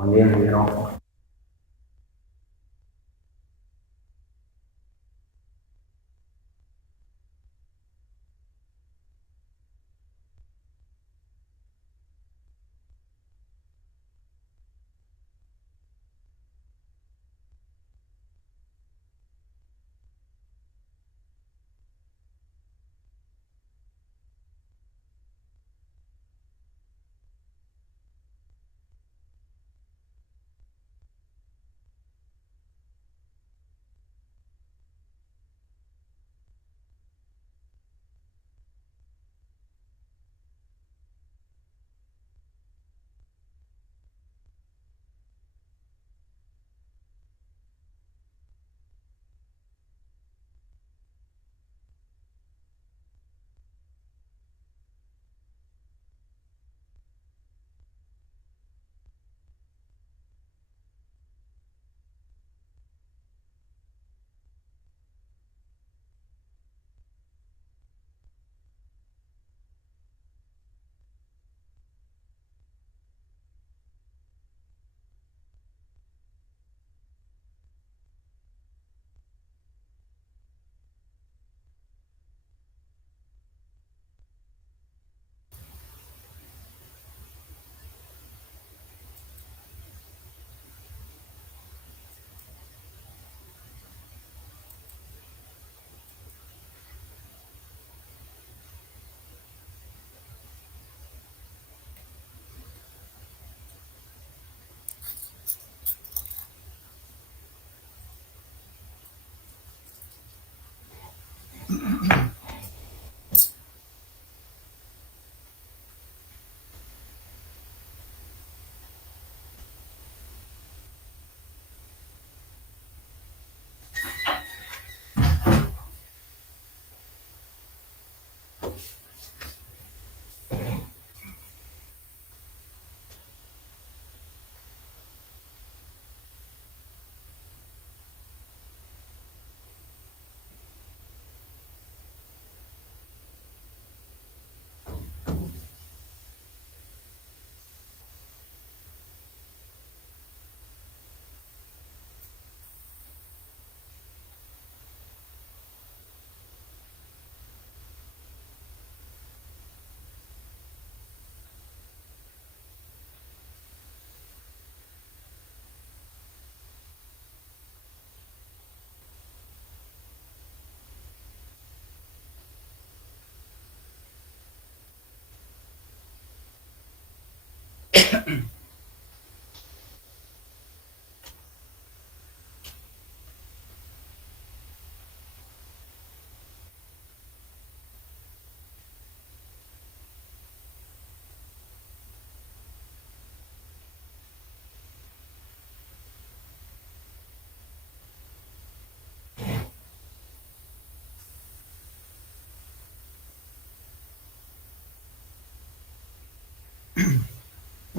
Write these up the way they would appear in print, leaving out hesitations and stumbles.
Buen día, ingeniero.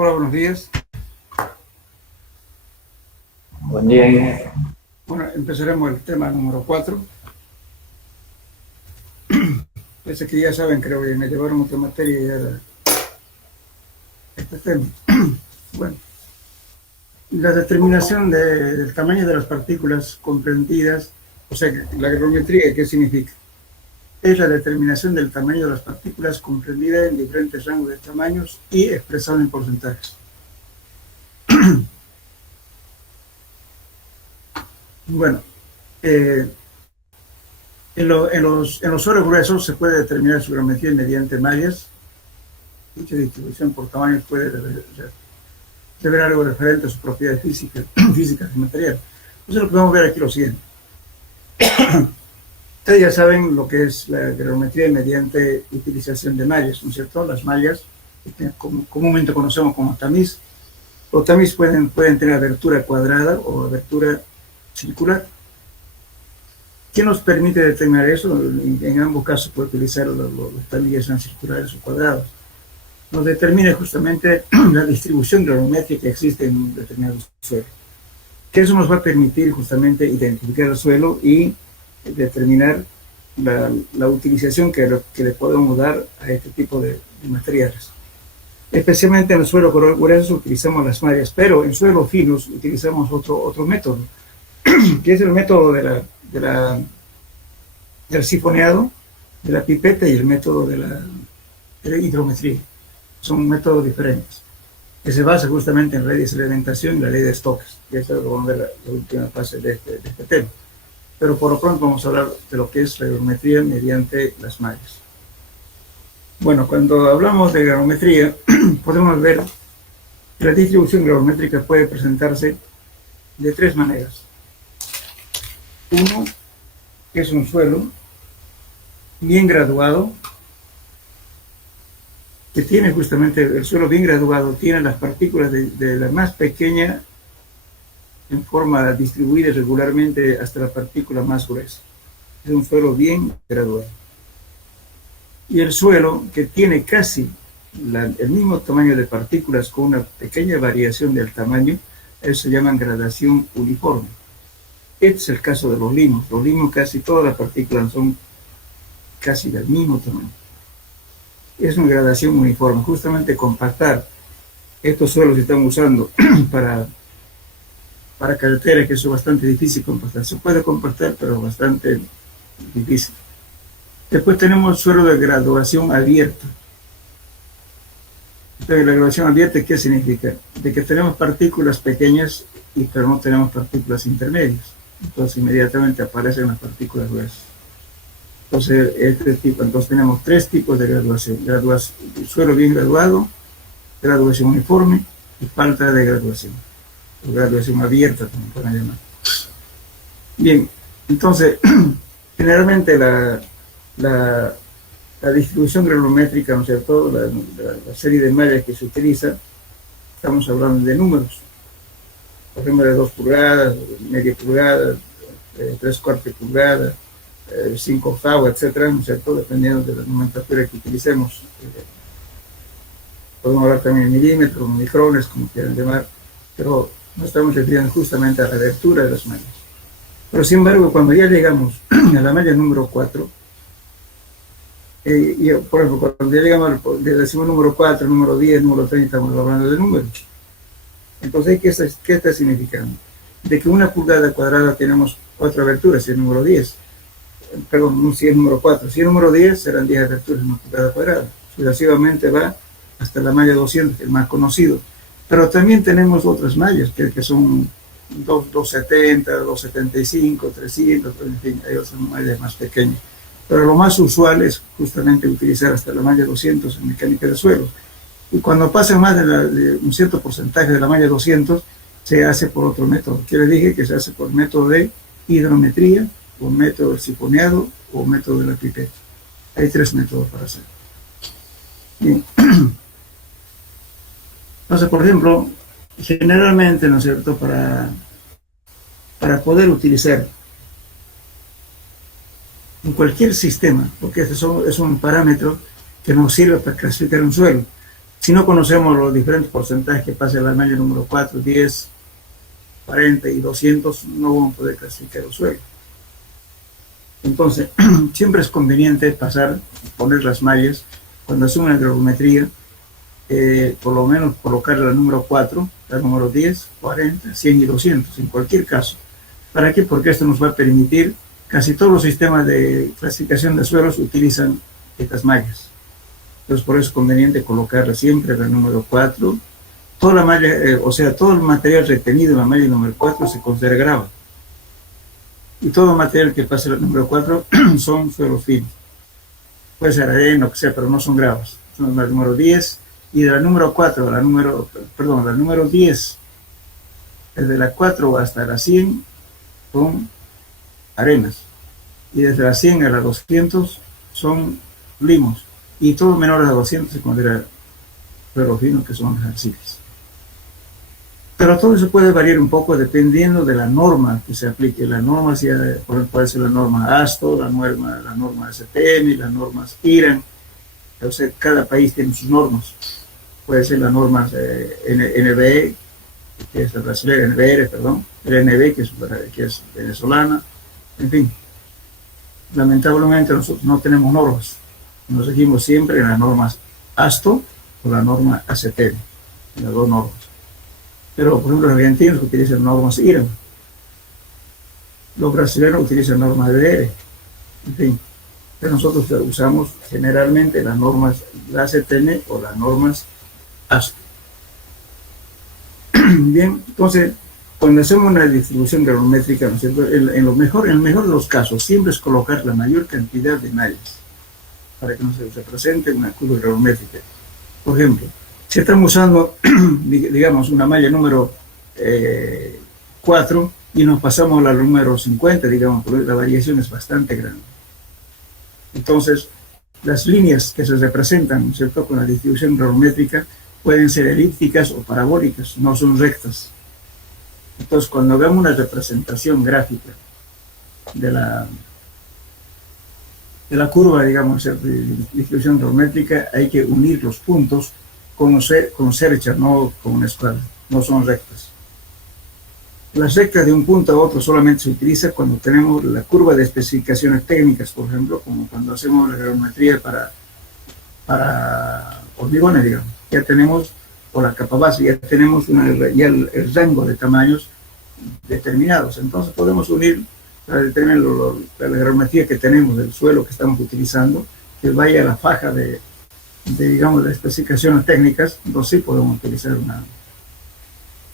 Hola, buenos días. Buen día, ingeniero. Bueno, empezaremos el tema número 4. Pese que ya saben, creo que me llevaron otra materia y era este tema. Bueno, la determinación del tamaño de las partículas comprendidas, o sea, la gravimetría, ¿qué significa? Es la determinación del tamaño de las partículas comprendida en diferentes rangos de tamaños y expresado en porcentajes. Bueno, eh, en los soros gruesos se puede determinar su gravimetría mediante mallas. Dicha distribución por tamaños puede deber algo referente a sus propiedades físicas y materiales. Entonces lo que vamos a ver aquí es lo siguiente. Ustedes ya saben lo que es la gravimetría mediante utilización de mallas, ¿no es cierto? Las mallas, que comúnmente conocemos como tamiz, o tamiz pueden tener abertura cuadrada o abertura circular. ¿Qué nos permite determinar eso? En ambos casos puede utilizar los tamizes sean circulares o cuadrados. Nos determina justamente la distribución gravimétrica que existe en un determinado suelo. Que eso nos va a permitir justamente identificar el suelo y determinar la utilización que le podemos dar a este tipo de materiales. Especialmente en el suelo grueso utilizamos las mallas, pero en suelos finos utilizamos otro método, que es el método del sifoneado, de la pipeta y el método de la hidrometría. Son métodos diferentes, que se basa justamente en ley de sedimentación y la ley de Stokes, que es la última fase de este tema. Pero por lo pronto vamos a hablar de lo que es la hidrometría mediante las mallas. Bueno, cuando hablamos de granulometría, podemos ver que la distribución granulométrica puede presentarse de tres maneras. Uno, que es un suelo bien graduado, que tiene justamente el suelo bien graduado, tiene las partículas de la más pequeña en forma distribuida irregularmente hasta la partícula más gruesa. Es un suelo bien graduado. Y el suelo que tiene casi el mismo tamaño de partículas con una pequeña variación del tamaño, eso se llama gradación uniforme. Este es el caso de los limos. Los limos casi todas las partículas son casi del mismo tamaño. Es una gradación uniforme. Justamente compactar estos suelos que estamos usando para carreteras, que eso es bastante difícil compactar. Se puede compactar, pero bastante difícil. Después tenemos suelo de graduación abierta. Entonces, la graduación abierta, ¿qué significa? De que tenemos partículas pequeñas, pero no tenemos partículas intermedias. Entonces, inmediatamente aparecen las partículas gruesas. Entonces, tenemos tres tipos de graduación. Suelo bien graduado, graduación uniforme y falta de graduación. O graduación abierta, como pueden llamar. Bien, entonces, generalmente la distribución granulométrica, ¿no es cierto? La serie de mallas que se utiliza, estamos hablando de números. Por ejemplo, de 2 pulgadas, media pulgada, 3/4 pulgadas, 5 octavos, etcétera, ¿no es cierto? Dependiendo de la nomenclatura que utilicemos. Podemos hablar también de milímetros, micrones, como quieran llamar, pero no estamos refiriendo justamente a la lectura de las mallas. Pero sin embargo, cuando ya llegamos a la malla número 4, por ejemplo, cuando ya llegamos decimos número 4, número 10, número 30, estamos hablando de números. Entonces, ¿qué está significando? De que una pulgada cuadrada tenemos 4 aberturas, si es número 10. Perdón, si es número 4. Si es número 10, serán 10 aberturas en una pulgada cuadrada. Sucesivamente va hasta la malla 200, el más conocido. Pero también tenemos otras mallas, que son 270, 275, 300, en fin, hay otras mallas más pequeñas. Pero lo más usual es justamente utilizar hasta la malla 200 en mecánica de suelos. Y cuando pasan más de un cierto porcentaje de la malla 200, se hace por otro método. Que les dije que se hace por método de hidrometría, o método del sifoneado, o método de la pipeta. Hay 3 métodos para hacer. Bien. Entonces, por ejemplo, generalmente, ¿no es cierto?, para poder utilizar en cualquier sistema, porque este es un parámetro que nos sirve para clasificar un suelo. Si no conocemos los diferentes porcentajes que pasa en la malla número 4, 10, 40 y 200, no vamos a poder clasificar el suelo. Entonces, siempre es conveniente poner las mallas, cuando hacemos una granulometría, por lo menos colocar la número 4, la número 10, 40, 100 y 200, en cualquier caso. ¿Para qué? Porque esto nos va a permitir, casi todos los sistemas de clasificación de suelos utilizan estas mallas. Entonces, por eso es conveniente colocarla siempre la número 4. Toda la malla, todo el material retenido en la malla número 4 se considera grava. Y todo el material que pase la número 4 son suelos finos. Puede ser arena, o que sea, pero no son gravas. Son la número 10, y de la número 4 a la número 10, desde la 4 hasta la 100, son arenas. Y desde la 100 a la 200 son limos. Y todo menor a 200 se considera suelo fino, que son las arcillas. Pero todo eso puede variar un poco dependiendo de la norma que se aplique. La norma puede ser la norma ASTO, la norma SPM, las normas IRAN. Entonces, cada país tiene sus normas. Puede ser la norma NBE, que es la brasileña, NBR, perdón, el NB, que es venezolana, en fin. Lamentablemente nosotros no tenemos normas. Nos seguimos siempre en las normas ASTO, o la norma ACTM, las dos normas. Pero, por ejemplo, los argentinos utilizan normas IRAM, los brasileños utilizan normas DDR, en fin. Pero nosotros usamos generalmente las normas, la ACTM o las normas ASCII. Bien, entonces, cuando hacemos una distribución granulométrica, ¿no es cierto? En el mejor de los casos, siempre es colocar la mayor cantidad de mallas para que no se represente una curva granulométrica. Por ejemplo, si estamos usando, digamos, una malla número 4 y nos pasamos al número 50, digamos, la variación es bastante grande. Entonces, las líneas que se representan, ¿no es cierto?, con la distribución granulométrica pueden ser elípticas o parabólicas, no son rectas. Entonces, cuando hagamos una representación gráfica de la curva, digamos, de distribución granulométrica, hay que unir los puntos con cercha, no con una escuadra, no son rectas. Las rectas de un punto a otro solamente se utiliza cuando tenemos la curva de especificaciones técnicas, por ejemplo, como cuando hacemos la granulometría para hormigones, digamos. Ya tenemos, o la capa base, ya tenemos ya el rango de tamaños determinados. Entonces podemos unir para determinar la granulometría que tenemos del suelo que estamos utilizando, que vaya a la faja de digamos, las especificaciones técnicas. Entonces sí podemos utilizar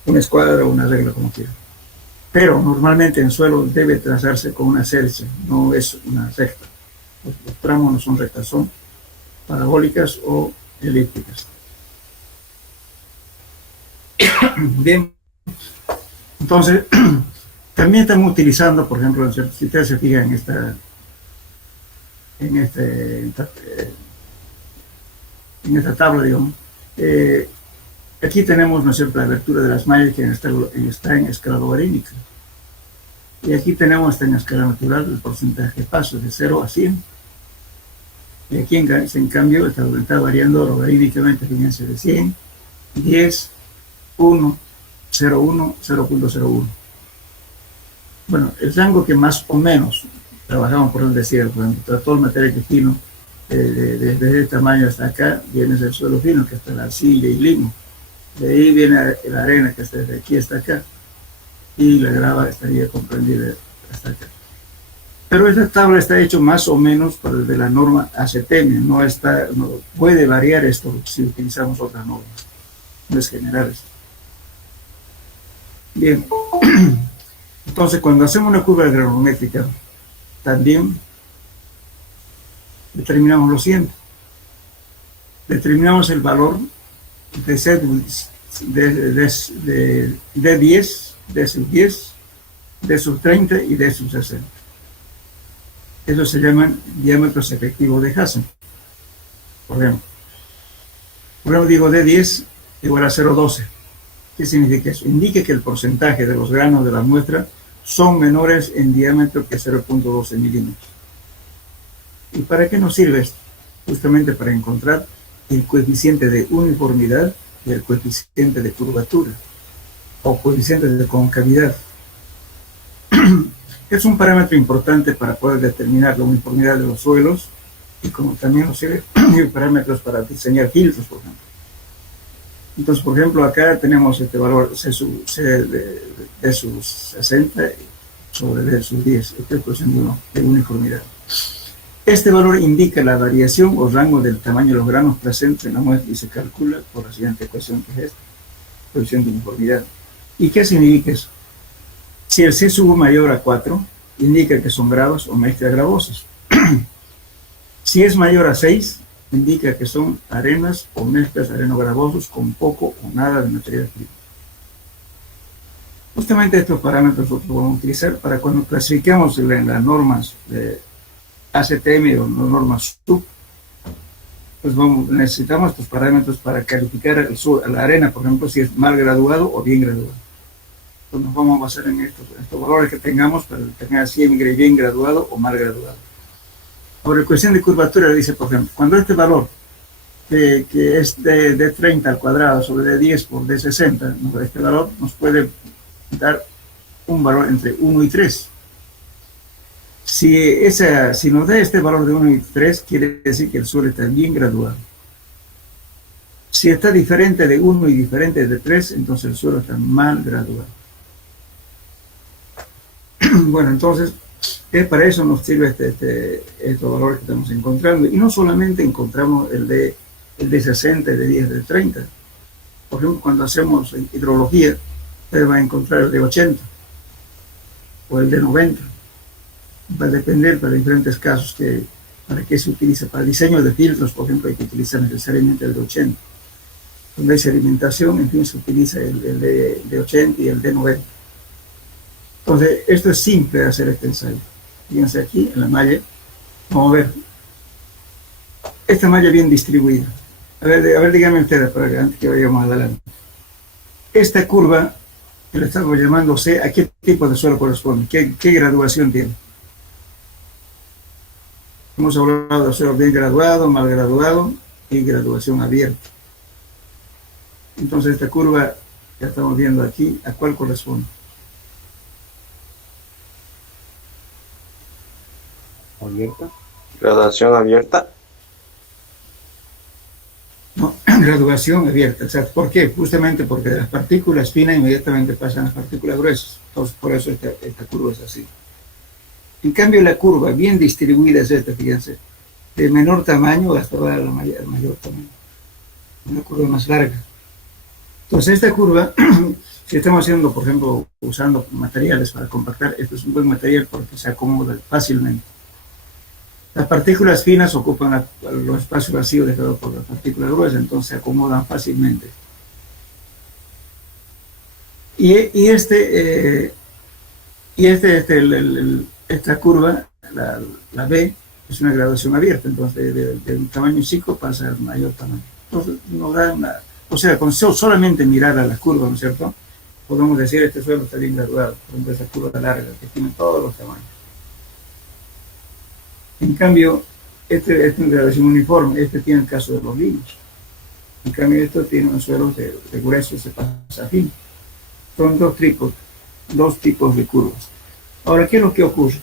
una escuadra o una regla, como quiera. Pero normalmente en suelo debe trazarse con una cercha, no es una recta. Los tramos no son rectas, son parabólicas o elípticas. Bien, entonces también estamos utilizando, por ejemplo, si ustedes se fijan en esta tabla, digamos, aquí tenemos, ¿no es cierto?, la abertura de las mallas que está en escala logarítmica. Y aquí tenemos, en escala natural, el porcentaje de pasos de 0 a 100. Y aquí, en cambio, está variando logarítmicamente, fíjense, de 100, 10, 1, 0,1, 0,01. Bueno, el rango que más o menos trabajamos, por decir, por ejemplo, todo el material que fino, desde este tamaño hasta acá, viene el suelo fino, que está la arcilla y limo. De ahí viene la arena, que está desde aquí hasta acá, y la grava estaría comprendida hasta acá. Pero esta tabla está hecha más o menos de la norma ACTM, no puede variar esto si utilizamos otras normas, no es general esto. Bien, entonces cuando hacemos una curva granulométrica, también determinamos lo siguiente. Determinamos el valor de D10, D sub 10, D sub 30 y D sub 60. Eso se llaman diámetros efectivos de Hassen. Por ejemplo, digo D10 igual a 0,12. ¿Qué significa eso? Indica que el porcentaje de los granos de la muestra son menores en diámetro que 0,12 milímetros. ¿Y para qué nos sirve esto? Justamente para encontrar el coeficiente de uniformidad y el coeficiente de curvatura o coeficiente de concavidad. Es un parámetro importante para poder determinar la uniformidad de los suelos y como también nos sirve parámetros para diseñar filtros, por ejemplo. Entonces, por ejemplo, acá tenemos este valor C de sus 60 sobre D sus 10, esta ecuación de uniformidad. Este valor indica la variación o rango del tamaño de los granos presentes en la muestra y se calcula por la siguiente ecuación, que es esta, ecuación de uniformidad. ¿Y qué significa eso? Si el C sub mayor a 4, indica que son gravas o mezclas gravosas. Si es mayor a 6, indica que son arenas o mezclas areno-gravosos con poco o nada de material fino. Justamente estos parámetros nosotros vamos a utilizar para cuando clasificamos las normas de ACTM o normas SUB, pues necesitamos estos parámetros para calificar la arena, por ejemplo, si es mal graduado o bien graduado. Entonces nos vamos a basar en estos valores que tengamos para determinar si es bien graduado o mal graduado. Por cuestión de curvatura, dice, por ejemplo, cuando este valor, que es de 30 al cuadrado sobre de 10 por de 60, este valor nos puede dar un valor entre 1 y 3. Si nos da este valor de 1 y 3, quiere decir que el suelo está bien graduado. Si está diferente de 1 y diferente de 3, entonces el suelo está mal graduado. Bueno, entonces, para eso nos sirve estos valores que estamos encontrando. Y no solamente encontramos el de 60, el de 10, el de 30. Por ejemplo, cuando hacemos hidrología, usted va a encontrar el de 80 o el de 90. Va a depender para diferentes casos para qué se utiliza. Para el diseño de filtros, por ejemplo, hay que utilizar necesariamente el de 80. Cuando hay sedimentación, en fin, se utiliza el de 80 y el de 90. Entonces, esto es simple de hacer este ensayo. Fíjense aquí en la malla. Vamos a ver. Esta malla bien distribuida. A ver, díganme ustedes, para que antes que vayamos adelante. Esta curva, que le estamos llamando C, ¿a qué tipo de suelo corresponde? ¿Qué graduación tiene? Hemos hablado de suelo bien graduado, mal graduado y graduación abierta. Entonces, esta curva, ya estamos viendo aquí, ¿a cuál corresponde? Abierta. Graduación abierta. No, graduación abierta. O sea, ¿por qué? Justamente porque de las partículas finas inmediatamente pasan a las partículas gruesas. Entonces, por eso esta curva es así. En cambio, la curva bien distribuida es esta, fíjense, de menor tamaño hasta la mayor tamaño. Una curva más larga. Entonces, esta curva, si estamos haciendo, por ejemplo, usando materiales para compactar, esto es un buen material porque se acomoda fácilmente. Las partículas finas ocupan los espacios vacíos dejados por las partículas gruesas, entonces se acomodan fácilmente. Esta curva, la B, es una graduación abierta, entonces de un tamaño chico pasa al mayor tamaño. Entonces nos da o sea, con solamente mirar a la curva, ¿no es cierto? Podemos decir este suelo está bien graduado, por ejemplo, esa curva larga que tiene todos los tamaños. En cambio, este es una graduación uniforme, este tiene el caso de los linos. En cambio, esto tiene un suelo de grueso, se pasa a fino. Son dos tipos de curvas. Ahora, ¿qué es lo que ocurre?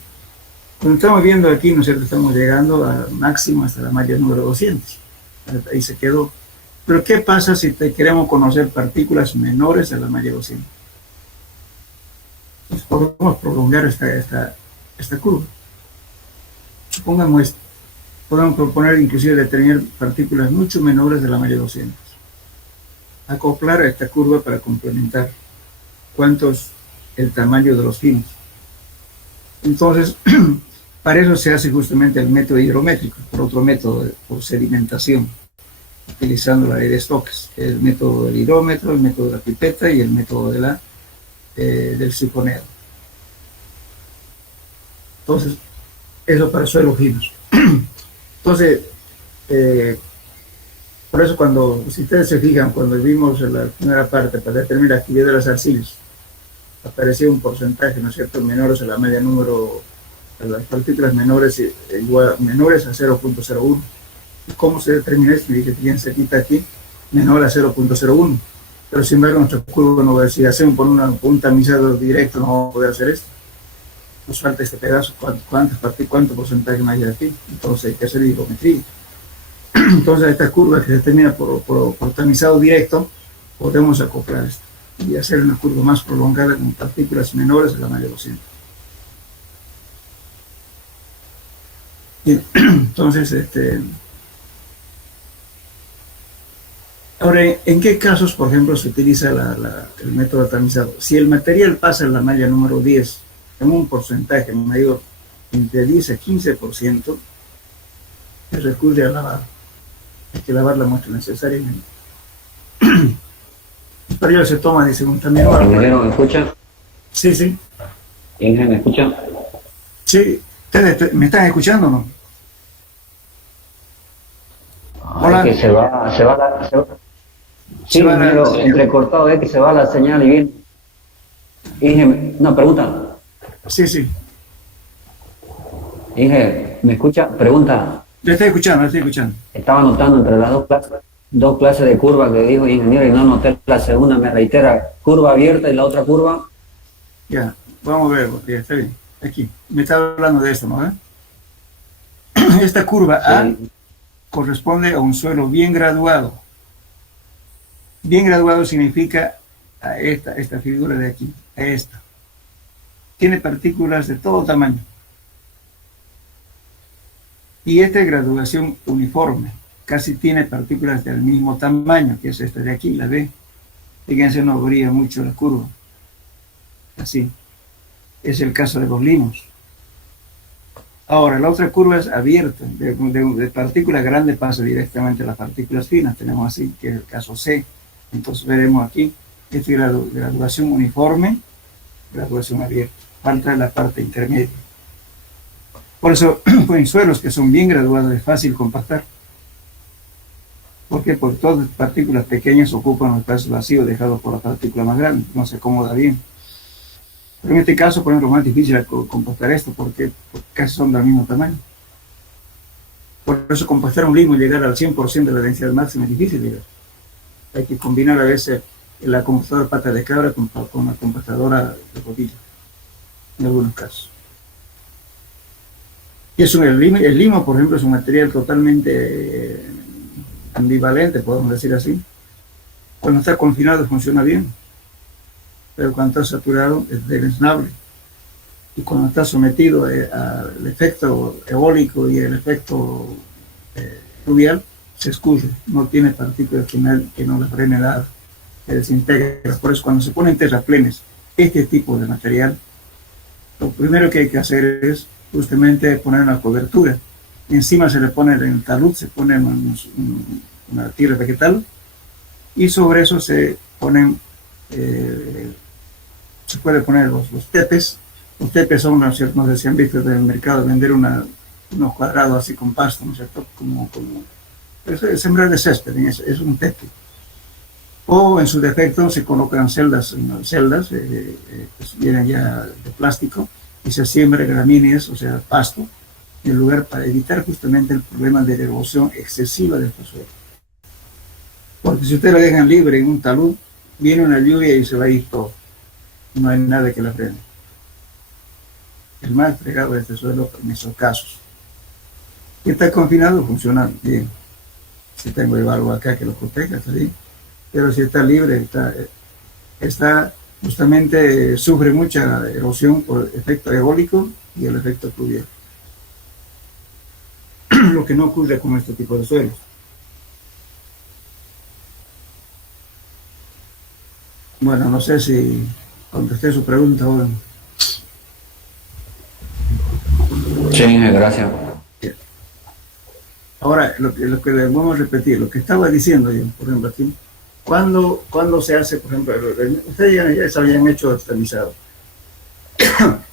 Cuando estamos viendo aquí, ¿no es cierto? Estamos llegando al máximo hasta la malla número 200. Ahí se quedó. Pero ¿qué pasa si queremos conocer partículas menores a la malla 200? Pues podemos prolongar esta curva. Supongamos esto. Podemos proponer inclusive determinar partículas mucho menores de la malla 200. Acoplar a esta curva para complementar cuánto es el tamaño de los finos. Entonces, para eso se hace justamente el método hidrométrico, por otro método, por sedimentación, utilizando la ley de Stokes, que es el método del hidrómetro, el método de la pipeta y el método del sifonero. Entonces, eso para suelos finos. Entonces, por eso si ustedes se fijan, cuando vimos en la primera parte para determinar la actividad de las arcillas, aparecía un porcentaje, ¿no es cierto?, menores a la media número, a las partículas menores a 0.01. ¿Cómo se determina esto? Y dije, fíjense, aquí, menor a 0.01. Pero sin embargo, nuestro curvo no va a decir, hacemos por un tamizado directo, no vamos a poder hacer esto. Nos falta este pedazo, cuánto porcentaje más hay de aquí. Entonces hay que hacer hidrometría. Entonces a esta curva que se determina por tamizado directo, podemos acoplar esto y hacer una curva más prolongada con partículas menores a la malla 200. Bien, entonces, ahora, ¿en qué casos, por ejemplo, se utiliza el método tamizado? Si el material pasa en la malla número 10 en un porcentaje mayor, entre 10 a 15%, se recurre a lavar. Hay que lavar la muestra necesariamente. Para ello se toma, dice, un también. ¿Ingeniero me escucha? Sí, sí. ¿Ingeniero me escucha? Sí. ¿Ustedes me están escuchando o no? Hola. Es que se va sí, pero entrecortado, es que se va la señal y bien. Inge, una pregunta. Sí, sí. Inge, ¿me escucha? Pregunta. Le estoy escuchando. Estaba anotando entre las dos clases de curva que dijo el ingeniero y no anoté la segunda, me reitera, curva abierta y la otra curva. Ya, vamos a ver, ya está bien. Aquí, me está hablando de esto, ¿no? Esta curva A corresponde a un suelo bien graduado. Bien graduado significa a esta figura de aquí, a esta. Tiene partículas de todo tamaño. Y esta es graduación uniforme. Casi tiene partículas del mismo tamaño, que es esta de aquí, la B. Fíjense, no brilla mucho la curva. Así. Es el caso de los limos. Ahora, la otra curva es abierta. De partículas grandes pasa directamente a las partículas finas. Tenemos así, que es el caso C. Entonces veremos aquí, esta es graduación uniforme, graduación abierta. Falta la parte intermedia. Por eso, en suelos que son bien graduados es fácil compactar. ¿Por qué? Porque todas las partículas pequeñas ocupan el espacio vacío dejado por la partícula más grande. No se acomoda bien. Pero en este caso, por ejemplo, es más difícil compactar esto porque casi son del mismo tamaño. Por eso compactar un limo y llegar al 100% de la densidad máxima es difícil llegar. Hay que combinar a veces la compactadora pata de cabra con la compactadora de rodilla, en algunos casos. Y eso, el limo, por ejemplo, es un material totalmente ambivalente, podemos decir así. Cuando está confinado funciona bien, pero cuando está saturado es deleznable. Y cuando está sometido al efecto eólico y el efecto fluvial, se escurre, no tiene partículas final que no la frene nada, se desintegra. Por eso cuando se ponen terraplenes, este tipo de material, lo primero que hay que hacer es justamente poner una cobertura. Encima se le pone en el talud, se pone una tierra vegetal y sobre eso se ponen, se puede poner los tepes. Los tepes son, ¿no es cierto? No sé si han visto en el mercado vender unos cuadrados así con pasto, ¿no es cierto? Es sembrar de césped, es un tepe. O en su defecto se colocan celdas pues vienen ya de plástico y se siembra gramíneas, o sea, pasto, en el lugar para evitar justamente el problema de la erosión excesiva del suelo. Porque si ustedes lo dejan libre en un talud, viene una lluvia y se va a ir todo. No hay nada que la frene. El más fregado de este suelo en esos casos. Si está confinado, funciona bien. Si tengo algo acá que lo proteja, está bien. Pero si está libre, está justamente sufre mucha erosión por efecto eólico y el efecto fluvial. Lo que no ocurre con este tipo de suelos. Bueno, no sé si contesté su pregunta ahora. Sí, gracias. Ahora, lo que le vamos a repetir, lo que estaba diciendo yo, por ejemplo, aquí, cuando se hace, por ejemplo, ustedes ya se habían hecho estabilizado,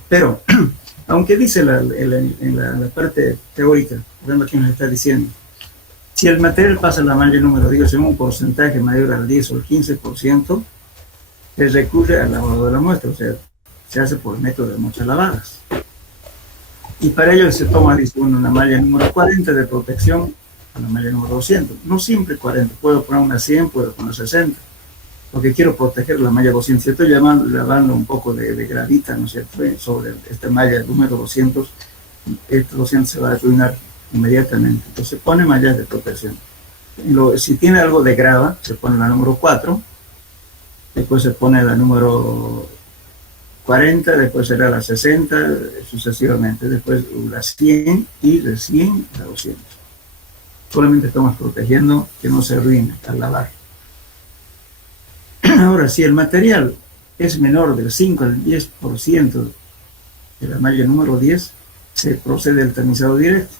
pero, aunque dice en la parte teórica, por ejemplo, aquí nos está diciendo, si el material pasa la malla número 10 en un porcentaje mayor al 10 o el 15%, se recurre al lavado de la muestra, o sea, se hace por método de muchas lavadas. Y para ello se toma, dice uno, una malla número 40 de protección a la malla número 200. No siempre 40, puedo poner una 100, puedo poner 60, porque quiero proteger la malla 200. Si estoy lavando un poco de gravita, ¿no es cierto?, sobre esta malla número 200, este 200 se va a arruinar inmediatamente. Entonces se pone mallas de protección. Si tiene algo de grava, se pone la número 4, después se pone la número 40, después será la 60, sucesivamente, después la 100 y de 100 a 200. Solamente estamos protegiendo que no se arruine al lavar. Ahora, si el material es menor del 5 al 10% de la malla número 10, se procede al tamizado directo.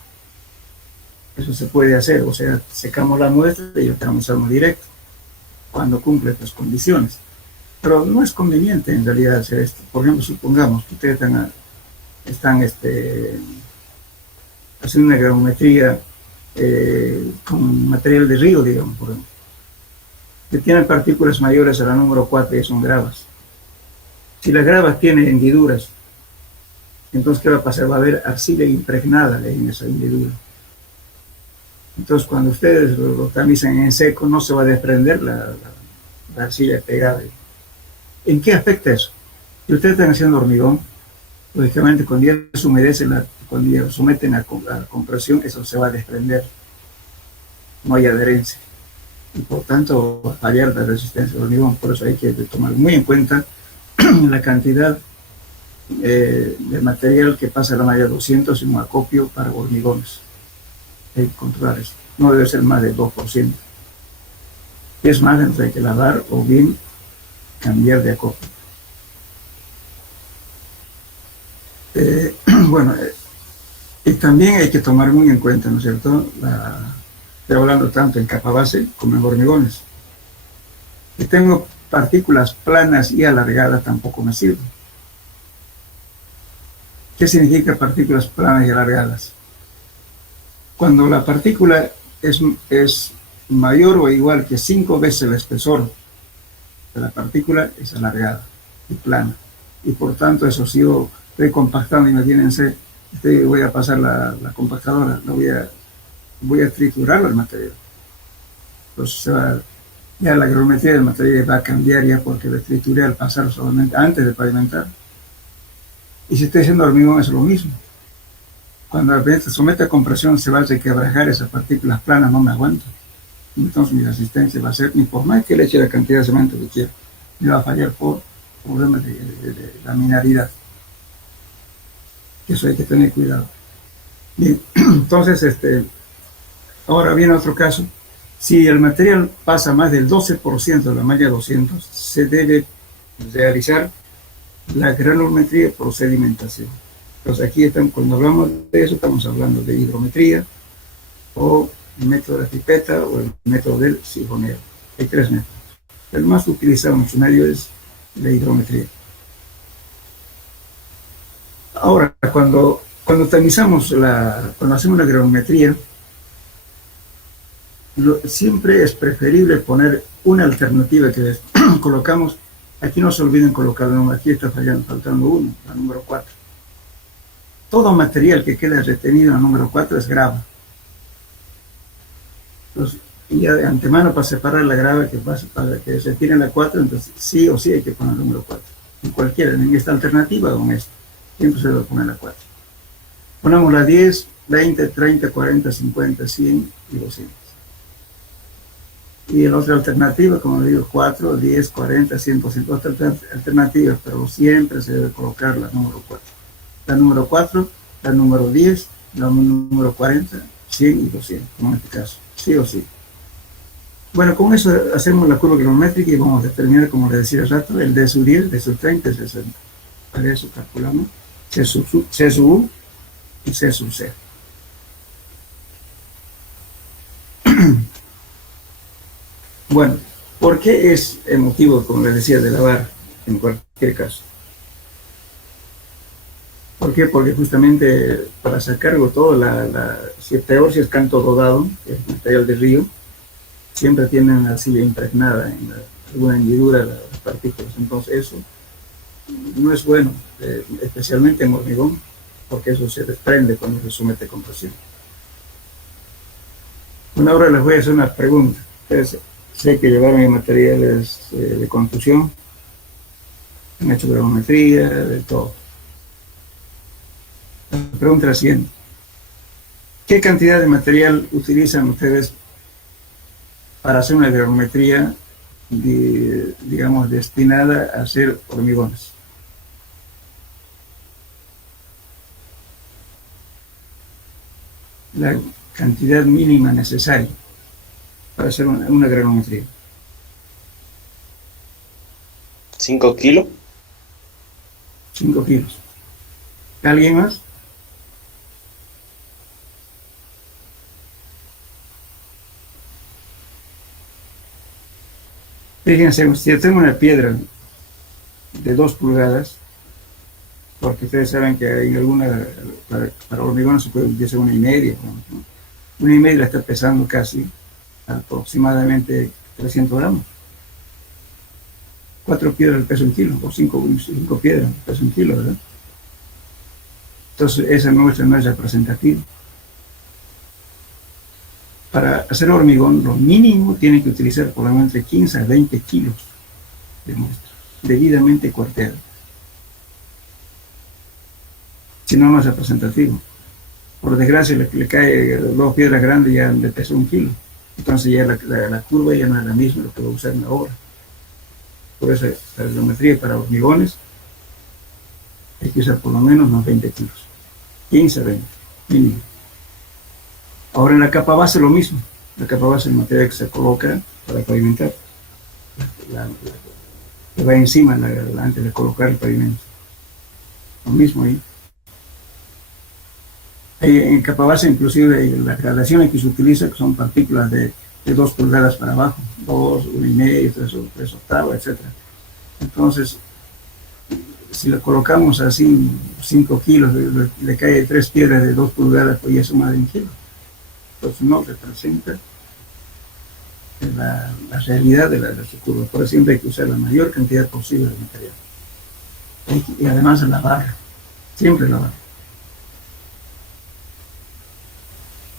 Eso se puede hacer, o sea, secamos la muestra y lo tamizamos directo, cuando cumple estas condiciones. Pero no es conveniente en realidad hacer esto. Por ejemplo, supongamos que ustedes están haciendo una granulometría con material de río, digamos, por ejemplo, que tienen partículas mayores a la número 4 y son gravas. Si las gravas tienen hendiduras, entonces ¿qué va a pasar? Va a haber arcilla impregnada en esa hendidura. Entonces cuando ustedes lo tamizan en seco, no se va a desprender la arcilla pegada. ¿En qué afecta eso? Si ustedes están haciendo hormigón, lógicamente cuando ya se humedece, cuando ya lo someten a compresión, eso se va a desprender. No hay adherencia. y por tanto va a fallar la resistencia del hormigón. Por eso hay que tomar muy en cuenta la cantidad de material que pasa a la malla 200 en un acopio para hormigones. Hay que controlar eso. No debe ser más del 2%. Es más, entonces hay que lavar o bien cambiar de acopio. Bueno, y también hay que tomar muy en cuenta, ¿no es cierto? Estoy hablando tanto en capa base como en hormigones. Si tengo partículas planas y alargadas, tampoco me sirve. ¿Qué significa partículas planas y alargadas? Cuando la partícula es mayor o igual que 5 veces el espesor de la partícula, es alargada y plana. Y por tanto, eso si yo estoy compactando, imagínense, voy a pasar la compactadora, voy a triturar el material. Entonces ya la granulometría del material va a cambiar ya porque la trituré al pasar solamente antes de pavimentar. Y si estoy haciendo hormigón es lo mismo. Cuando el se somete a compresión se va a quebrajar esas partículas planas, no me aguanto. Entonces mi resistencia va a ser, ni por más que le eche la cantidad de cemento que quiera, me va a fallar por problemas de laminaridad. Eso hay que tener cuidado. Bien, entonces, ahora viene otro caso. Si el material pasa más del 12% de la malla 200, se debe realizar la granulometría por sedimentación. Entonces aquí cuando hablamos de eso, estamos hablando de hidrometría o el método de la pipeta o el método del sifoneo. Hay 3 métodos. El más utilizado en mucho medio es la hidrometría. Ahora, cuando tamizamos, cuando hacemos la granulometría, siempre es preferible poner una alternativa que colocamos. Aquí no se olviden colocarlo, aquí está faltando uno, la número 4. Todo material que queda retenido en la número 4 es grava. Entonces, ya de antemano para separar la grava para que se tire en la 4, entonces sí o sí hay que poner el número 4. En cualquiera, en esta alternativa o en esta. Siempre se debe poner la 4. Ponemos la 10, 20, 30, 40, 50, 100 y 200. Y en otra alternativa, como digo, 4, 10, 40, 100%, otras alternativas, pero siempre se debe colocar la número 4. La número 4, la número 10, la número 40, 100 y 200, como en este caso, sí o sí. Bueno, con eso hacemos la curva granulométrica y vamos a determinar, como les decía hace rato, el D sub 10, D sub 30 y D sub 60. Para eso calculamos C sub U y C sub C. Bueno, ¿por qué es el motivo, como les decía, de lavar en cualquier caso? ¿Por qué? Porque justamente para sacarlo todo, si peor si es canto rodado, que es material de río, siempre tienen la arcilla impregnada en alguna hendidura de las partículas. Entonces eso no es bueno, especialmente en hormigón, porque eso se desprende cuando se somete a compresión. Bueno, ahora les voy a hacer una pregunta. Ustedes sé que llevaron materiales de construcción, han hecho granulometría, de todo. La pregunta es la siguiente: ¿qué cantidad de material utilizan ustedes para hacer una granulometría, digamos, destinada a hacer hormigones? La cantidad mínima necesaria para hacer una granulometría. 5 kilos. 5 kilos. ¿Alguien más? Fíjense, si yo tengo una piedra de 2 pulgadas, porque ustedes saben que hay alguna, para hormigón se puede utilizar 1,5, ¿no? 1,5 está pesando casi aproximadamente 300 gramos. 4 piedras pesan 1 kilo, o 5 piedras pesan 1 kilo, ¿verdad? Entonces esa muestra no es representativa. Para hacer hormigón, lo mínimo tiene que utilizar por lo menos entre 15 a 20 kilos de muestra, debidamente cuarteada. Si no, no es representativo. Por desgracia, le cae 2 piedras grandes y ya le pesa 1 kilo. Entonces ya la curva ya no es la misma lo que va a usar en la obra. Por eso la geometría para hormigones hay que usar por lo menos unos 20 kilos, 15 a 20, mínimo. Ahora en la capa base lo mismo, la capa base es el material que se coloca para pavimentar, que va encima antes de colocar el pavimento. Lo mismo ahí. En capa base inclusive las gradaciones que se utilizan que son partículas de 2 pulgadas para abajo, 2, 1,5, 3 octavos, etc. Entonces, si lo colocamos así 5 kilos, le cae 3 piedras de 2 pulgadas, pues ya suma de 1 kilo. Entonces no representa la realidad de la curva. Por eso siempre hay que usar la mayor cantidad posible de material. Y además lavar, siempre lavar.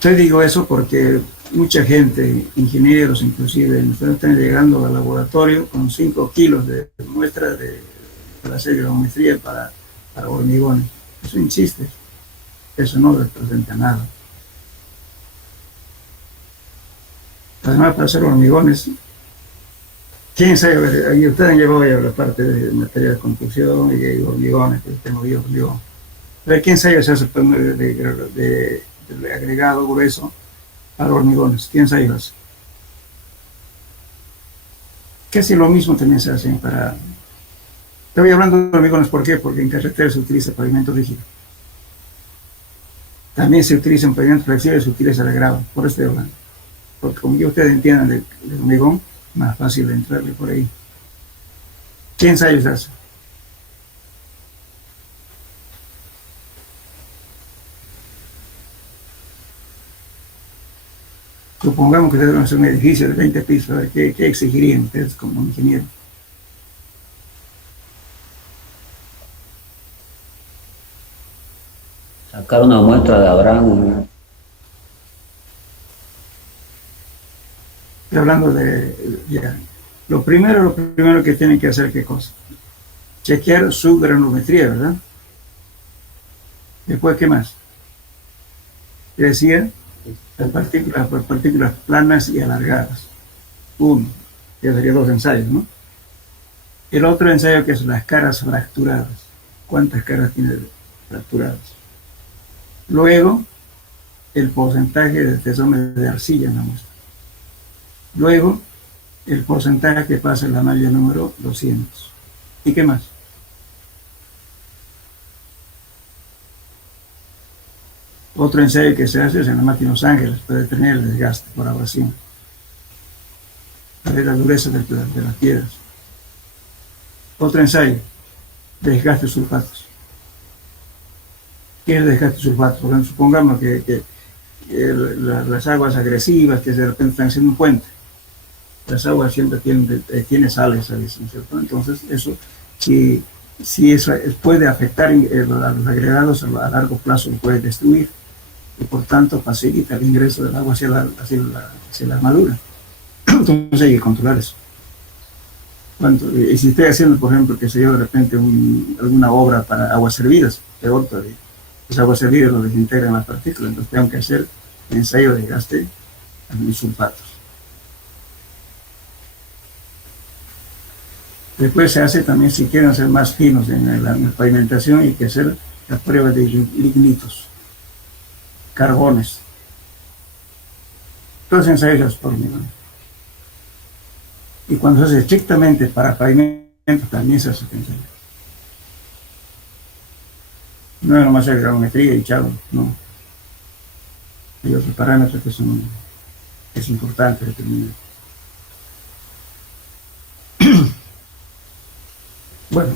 Yo digo eso porque mucha gente, ingenieros inclusive, están llegando al laboratorio con 5 kilos de muestras para hacer geometría para hormigones. Eso es un chiste, eso no representa nada. Además, para hacer hormigones, quién sabe, ahí ustedes han llevado ya la parte de material de construcción y hormigones, que tengo yo hormigón. Pero quién sabe si hace de agregado grueso para hormigones, quién sabe eso. Casi lo mismo también se hace para... Estoy hablando de hormigones, ¿por qué? Porque en carretera se utiliza pavimento rígido. También se utiliza en pavimento flexible, se utiliza el agregado, por eso estoy hablando. Porque como ya ustedes entiendan del hormigón, más fácil de entrarle por ahí. ¿Quién sabe eso? Supongamos que ustedes van a hacer un edificio de 20 pisos, a ver, ¿qué exigirían ustedes como ingeniero? Sacar una muestra de Abraham. Estoy hablando de... Ya. Lo primero que tienen que hacer, ¿qué cosa? Chequear su granulometría, ¿verdad? Después, ¿qué más? Yo decía, las partículas planas y alargadas. Uno, ya sería 2 ensayos, ¿no? El otro ensayo que es las caras fracturadas. ¿Cuántas caras tiene fracturadas? Luego, el porcentaje de tesones de arcilla en la muestra. Luego, el porcentaje que pasa en la malla número 200. ¿Y qué más? Otro ensayo que se hace es en la máquina Los Ángeles para detener el desgaste por abrasión, para ver la dureza de las piedras. Otro ensayo, desgaste de sulfatos. ¿Qué es desgaste de sulfatos? Por ejemplo, supongamos que las aguas agresivas que de repente están haciendo un puente, las aguas siempre tienen sales, ¿no es cierto? Entonces, eso, si eso puede afectar a los agregados a largo plazo, lo puede destruir y por tanto facilita el ingreso del agua hacia la armadura. Entonces hay que controlar eso. Y si estoy haciendo, por ejemplo, que se yo de repente alguna obra para aguas servidas, peor todavía. Las aguas servidas lo desintegran las partículas, entonces tengo que hacer ensayo de desgaste a mis sulfatos. Después se hace también, si quieren ser más finos en la pavimentación, hay que hacer la prueba de lignitos, carbones. Todos ensayos por hormigón. Y cuando se hace estrictamente para pavimento, también se hace ensayo. No es nomás hacer granulometría y chavo, no. Hay otros parámetros que es importante determinar. Bueno,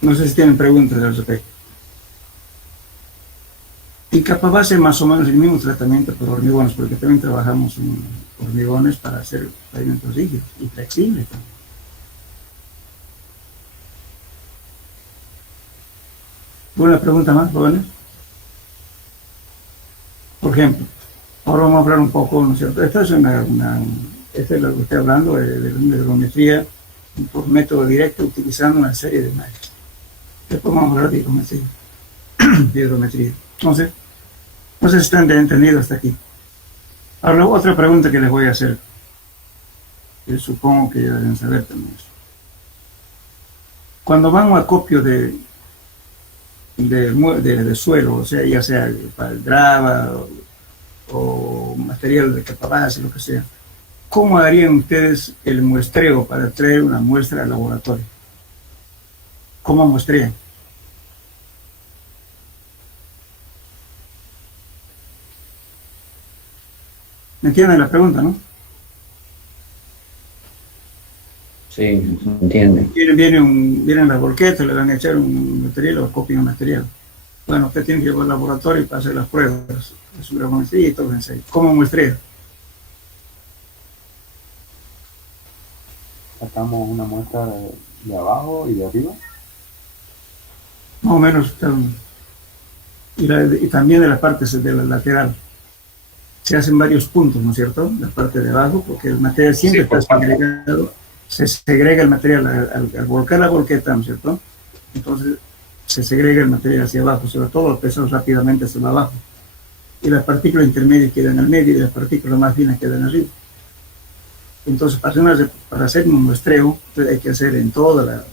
no sé si tienen preguntas al respecto. Y capa base más o menos el mismo tratamiento por hormigones, porque también trabajamos en hormigones para hacer pavimentos rígidos y flexibles también. ¿Una pregunta más, jóvenes? Por ejemplo, ahora vamos a hablar un poco, ¿no es cierto? Esta es lo que estoy hablando de geometría por método directo utilizando una serie de mallas. Después vamos a hablar de hidrometría. Entonces, no sé si están entendidos hasta aquí. Ahora, otra pregunta que les voy a hacer, que supongo que ya deben saber también eso. Cuando van a un acopio de suelo, o sea, ya sea para el grava o material de capa base, lo que sea, ¿cómo harían ustedes el muestreo para traer una muestra al laboratorio? ¿Cómo muestrean? ¿Me entienden la pregunta, no? Sí, se entiende. Vienen las volquetas, le van a echar un material o copian un material. Bueno, usted tiene que llevar al laboratorio para hacer las pruebas de su grafometría y todo eso. ¿Cómo muestrea? Sacamos una muestra de abajo y de arriba. Más o menos. Y también de las partes de la lateral. Se hacen varios puntos, ¿no es cierto? La parte de abajo, porque el material siempre Sí, por está parte. segregado. Se segrega el material al volcar la volqueta, ¿no es cierto? Entonces se segrega el material hacia abajo, sobre todo el peso rápidamente hacia abajo. Y las partículas intermedias quedan al medio y las partículas más finas quedan arriba. Entonces, para hacer un muestreo, pues hay que hacer en toda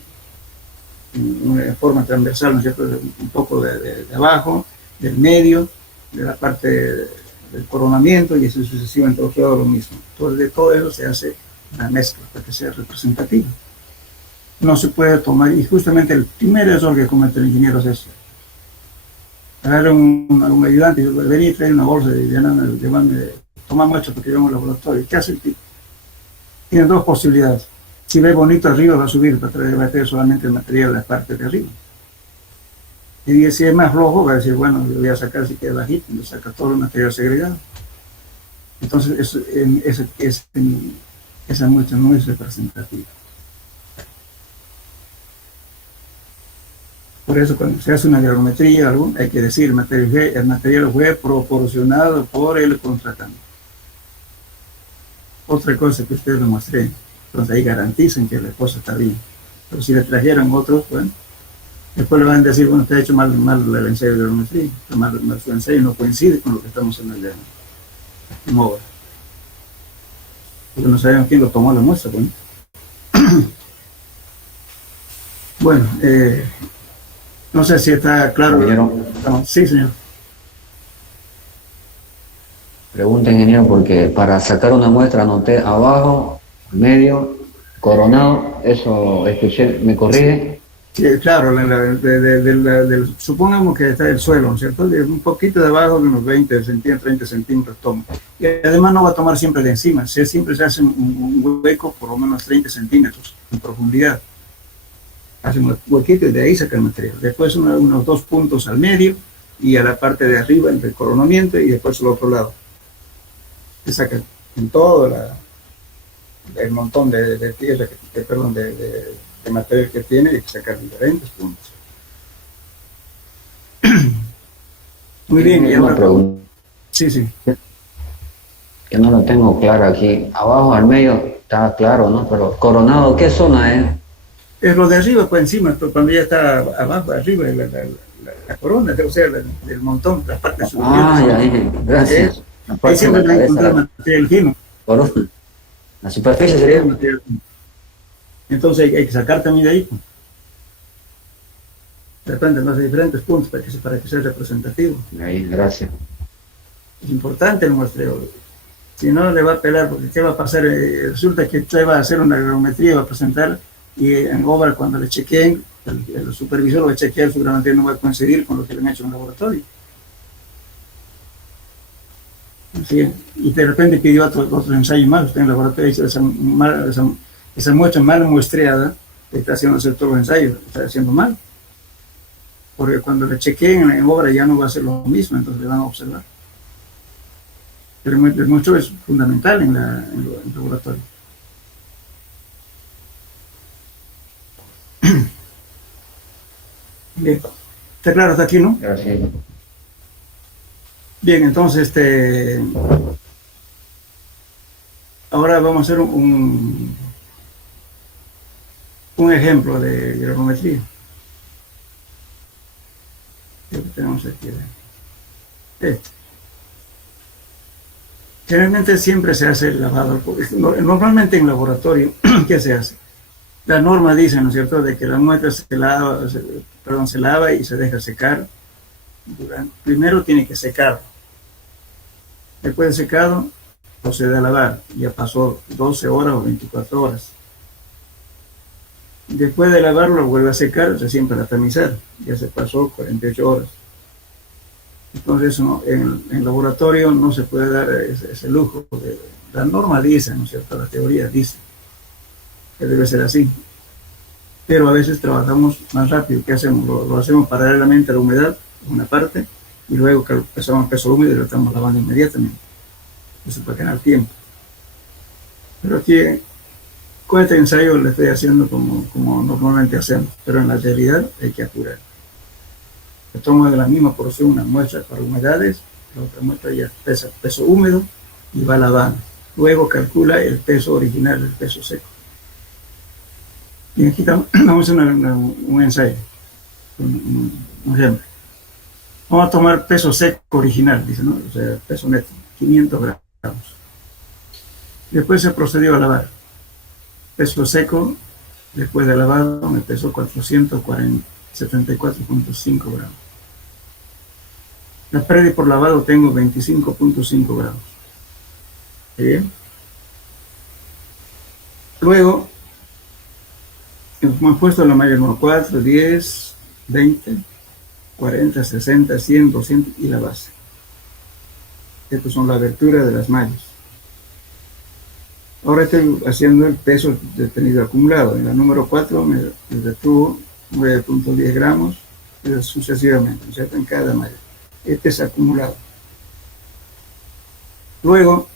una forma transversal, ¿no es cierto? Un poco de abajo, del medio, de la parte del coronamiento y así sucesivamente, todo lo mismo. Entonces, de todo eso se hace una mezcla para que sea representativa. No se puede tomar, y justamente el primer error que comete el ingeniero es eso. Agarra un ayudante y dice, vení y trae una bolsa y llévame, toma muestra porque llevamos al laboratorio. ¿Qué hace el tipo? Tiene dos posibilidades. Si ve bonito arriba, va a subir para traer solamente el material de la parte de arriba. Y si es más flojo, va a decir, bueno, yo voy a sacar si queda bajito, y saca todo el material segregado. Entonces, esa muestra no es representativa. Por eso, cuando se hace una grafometría, hay que decir, el material fue proporcionado por el contratante. Otra cosa que ustedes lo muestren, entonces ahí garantizan que la cosa está bien. Pero si le trajeran otros, bueno, después le van a decir, bueno, usted ha hecho mal el ensayo de grafometría, su ensayo no coincide con lo que estamos en obra. Porque no sabemos quién lo tomó la muestra, bueno. Bueno, no sé si está claro. Ingeniero, Sí, señor. pregunta, ingeniero, porque para sacar una muestra anoté abajo, medio, coronado, eso escuché, ¿me corrige? Sí, claro, supongamos que está el suelo, ¿no es cierto? De un poquito de abajo, de unos 20 centímetros, 30 centímetros toma. Y además no va a tomar siempre de encima, siempre se hace un hueco por lo menos 30 centímetros en profundidad. Hace un huequito y de ahí saca el material. Después unos 2 puntos al medio y a la parte de arriba, entre el coronamiento y después al otro lado. Se saca en todo el montón de tierra, de material que tiene y sacar diferentes puntos. Muy bien, y ahora pregunta sí. que no lo tengo claro aquí. Abajo al medio está claro, ¿no? Pero coronado, ¿qué zona es? Es lo de arriba, pues encima, cuando ya está abajo, arriba, la corona, o sea, del montón, la parte superior. Ya, gracias. Ahí siempre van a encontrar material fino. Corona. La superficie sería. Entonces hay que sacar también de ahí. De repente, no sé, diferentes puntos para que sea representativo. Ahí, gracias. Es importante el muestreo. Si no, le va a pelar, porque ¿qué va a pasar? Resulta que usted va a hacer una grafometría, va a presentar, y en obra, cuando le chequeen, el supervisor va a chequear, su grafometría no va a coincidir con lo que le han hecho en el laboratorio. Así es. Y de repente pidió otro ensayo más, usted en el laboratorio hizo esa muestra mal muestreada, está haciendo hacer todos los ensayos, está haciendo mal. Porque cuando le chequeen en obra ya no va a ser lo mismo, entonces le van a observar. Pero el muestreo es fundamental en el laboratorio. Bien, está claro hasta aquí, ¿no? Gracias. Bien, entonces ahora vamos a hacer un ejemplo de grafometría. ¿Qué tenemos aquí? Generalmente siempre se hace el lavado. Normalmente en laboratorio, ¿qué se hace? La norma dice, ¿no es cierto?, de que la muestra se lava y se deja secar. Primero tiene que secar. Después de secado, procede a lavar. Ya pasó 12 horas o 24 horas. Después de lavarlo, vuelve a secar, recién para tamizar. Ya se pasó 48 horas. Entonces, no, en laboratorio no se puede dar ese lujo. La norma dice, ¿no es cierto?, la teoría dice que debe ser así. Pero a veces trabajamos más rápido. ¿Qué hacemos? Lo hacemos paralelamente a la humedad, una parte, y luego que pasamos peso húmedo y lo estamos lavando inmediatamente. Eso para ganar tiempo. Pero aquí, con este ensayo lo estoy haciendo como normalmente hacemos, pero en la realidad hay que apurar. Se toma de la misma porción una muestra para humedades, la otra muestra ya pesa peso húmedo y va lavando. Luego calcula el peso original, el peso seco. Y aquí vamos a hacer un ensayo, un ejemplo. Vamos a tomar peso seco original, dice, ¿no? O sea, peso neto, 500 gramos. Después se procedió a lavar. Peso seco, después de lavado, me pesó 474.5 gramos. La pérdida por lavado tengo 25.5 gramos. ¿Bien? Luego, hemos puesto la malla número 4, 10, 20, 40, 60, 100, 200 y la base. Estas son la abertura de las mallas. Ahora estoy haciendo el peso detenido acumulado. En la número 4 me detuvo 9.10 gramos sucesivamente, ¿no es cierto?, en cada malla. Este es acumulado. Luego,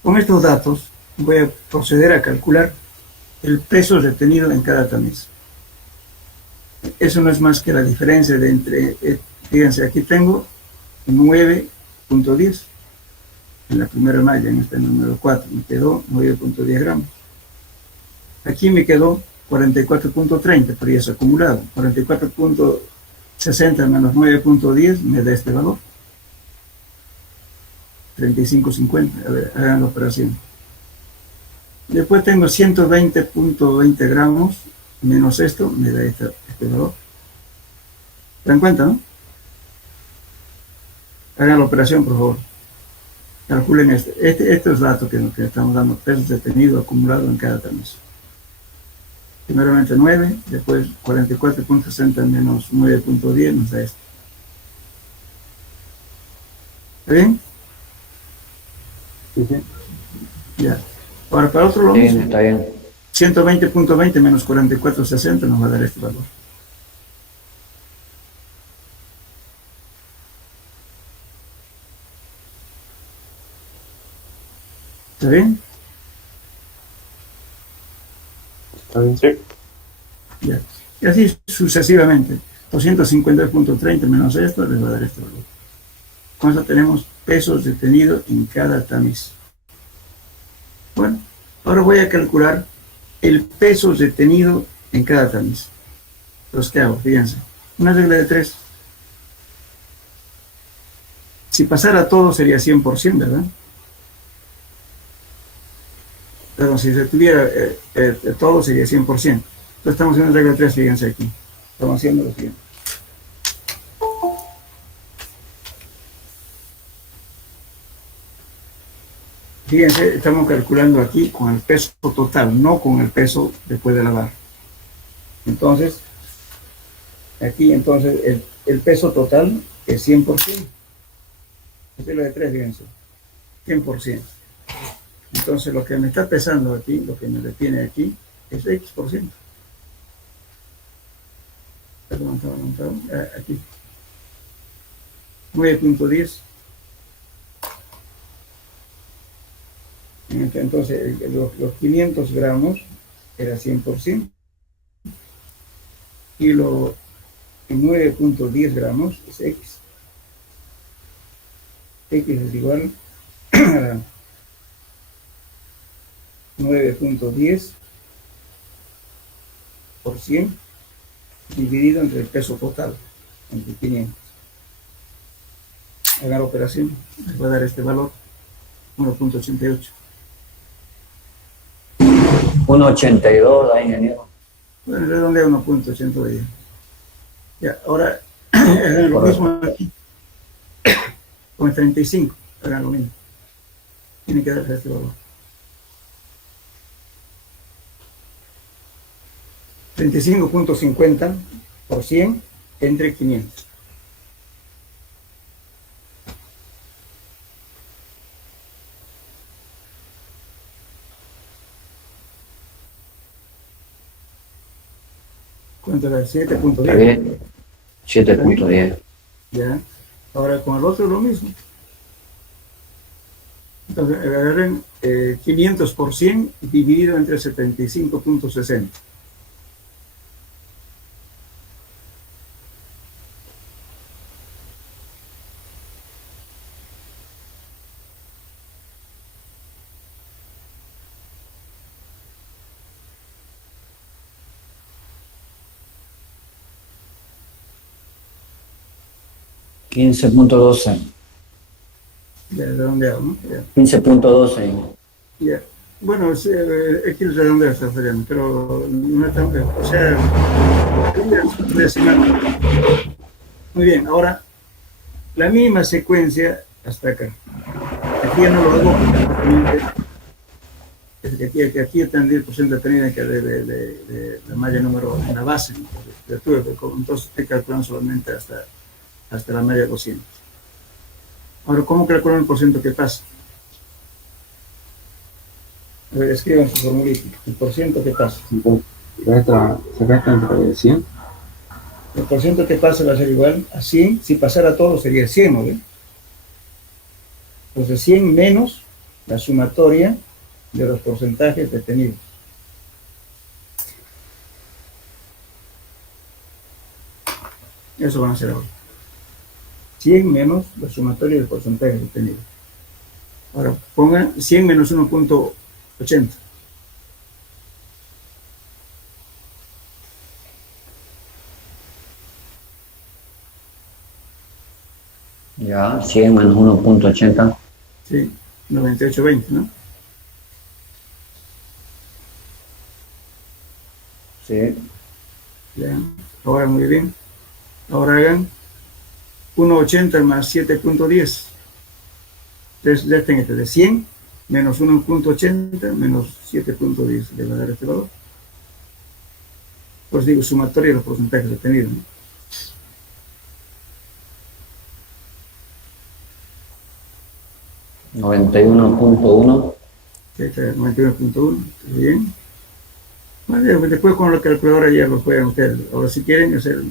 con estos datos, voy a proceder a calcular el peso retenido en cada tamiz. Eso no es más que la diferencia de entre, fíjense, aquí tengo 9.10 en la primera malla, en este número 4, me quedó 9.10 gramos. Aquí me quedó 44.30, pero ya es acumulado. 44.60 menos 9.10 me da este valor. 35.50, a ver, hagan la operación. Después tengo 120.20 gramos, menos esto, me da este valor. ¿Se dan cuenta, no? Hagan la operación, por favor. Calculen estos datos que estamos dando, pesos detenidos acumulados en cada tamiz. Primeramente 9, después 44.60 menos 9.10 nos da esto. ¿Está bien? Sí, sí. Ya. Ahora, para otro lo mismo. Está bien. 120.20 menos 44.60 nos va a dar este valor. ¿Está bien? ¿Está bien? Sí. Ya. Y así sucesivamente. 250.30 menos esto les va a dar este valor. Con eso tenemos pesos detenidos en cada tamiz. Bueno, ahora voy a calcular el peso retenido en cada tamiz. Entonces, ¿qué hago? Fíjense. Una regla de 3. Si pasara todo sería 100%, ¿verdad? Pero si se tuviera todo sería 100%. Entonces estamos haciendo regla de 3, fíjense aquí. Estamos haciendo lo siguiente. Fíjense, estamos calculando aquí con el peso total, no con el peso después de lavar. Entonces, aquí entonces el peso total es 100%. Es la de 3, fíjense. 100%. Entonces lo que me está pesando aquí, lo que me detiene aquí, es X%. ¿Está levantado? Aquí. 9.10. Entonces los 500 gramos era 100% y los 9.10 gramos es X. X es igual a 9.10% dividido entre el peso total, entre 500. Hagan la operación, les va a dar este valor. 1.88. 1,82 da, ingeniero. Bueno, redondea 1.82. Ya, ahora hagan lo mismo aquí. Con el 35, hagan lo mismo. Tiene que darse este valor. 35.50 por 100 entre 500. ¿Cuánto era? Está 7.10. bien. 7,10. Ya. Ahora con el otro es lo mismo. Entonces agarren 500 por 100 dividido entre 75.60. $15.12. Ya redondeado, ¿no? Ya. 15.12. Ya. Bueno, aquí el redondeo está fallando, pero no es tan... O sea, decimal. Muy bien, ahora la misma secuencia hasta acá. Aquí ya no lo hago porque aquí está el 10% dependiente que de la malla número en la base. Entonces estoy calculando solamente hasta la malla 200. Ahora, ¿cómo calculan el porcentaje que pasa? A ver, escriban su formulita. El porcentaje que pasa. Se resta entre 100. El porcentaje que pasa va a ser igual a 100. Si pasara todo sería 100, ¿no ven? Entonces 100 menos la sumatoria de los porcentajes detenidos. Eso van a hacer ahora. 100 menos la sumatoria del porcentaje detenido. Ahora pongan 100 menos 1.80. Ya, 100 menos 1.80. Sí, 98.20, ¿no? Sí. Ya. Ahora muy bien. Ahora hagan 1.80 más 7.10. Entonces, ya estén de 100 menos 1.80 menos 7.10. Le va a dar este valor. Pues digo, sumatoria de los porcentajes detenidos, ¿no? $91.1. 91.1, está bien. Bueno, después con la calculadora ya lo pueden ustedes. Ahora si quieren hacer,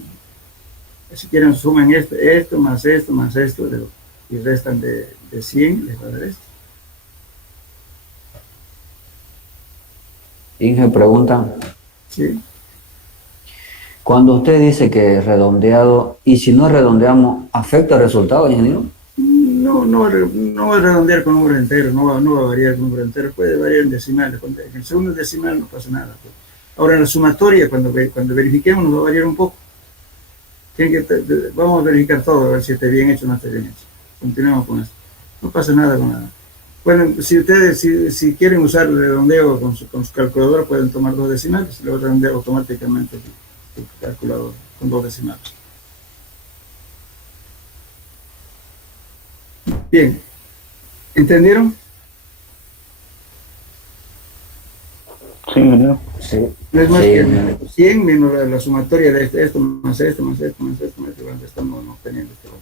si quieren sumen esto más esto y restan de 100, les va a dar esto. Inge pregunta, ¿Sí? cuando usted dice que es redondeado, y si no redondeamos, ¿afecta el resultado, ingeniero? No va a redondear con número entero, no va a variar con número entero, puede variar en decimales. En el segundo decimal no pasa nada. Ahora en la sumatoria, cuando verifiquemos, nos va a variar un poco. Vamos a verificar todo, a ver si está bien hecho o no está bien hecho. Continuamos con esto. No pasa nada con nada. Bueno, si ustedes si quieren usar el redondeo con su calculadora, pueden tomar 2 decimales y luego redondear automáticamente el calculador con 2 decimales. Bien, ¿entendieron? Sí, ingeniero. Sí. No es más Sí, que 100 menos la sumatoria de esto más esto, más esto, más esto, más esto, estamos obteniendo este valor.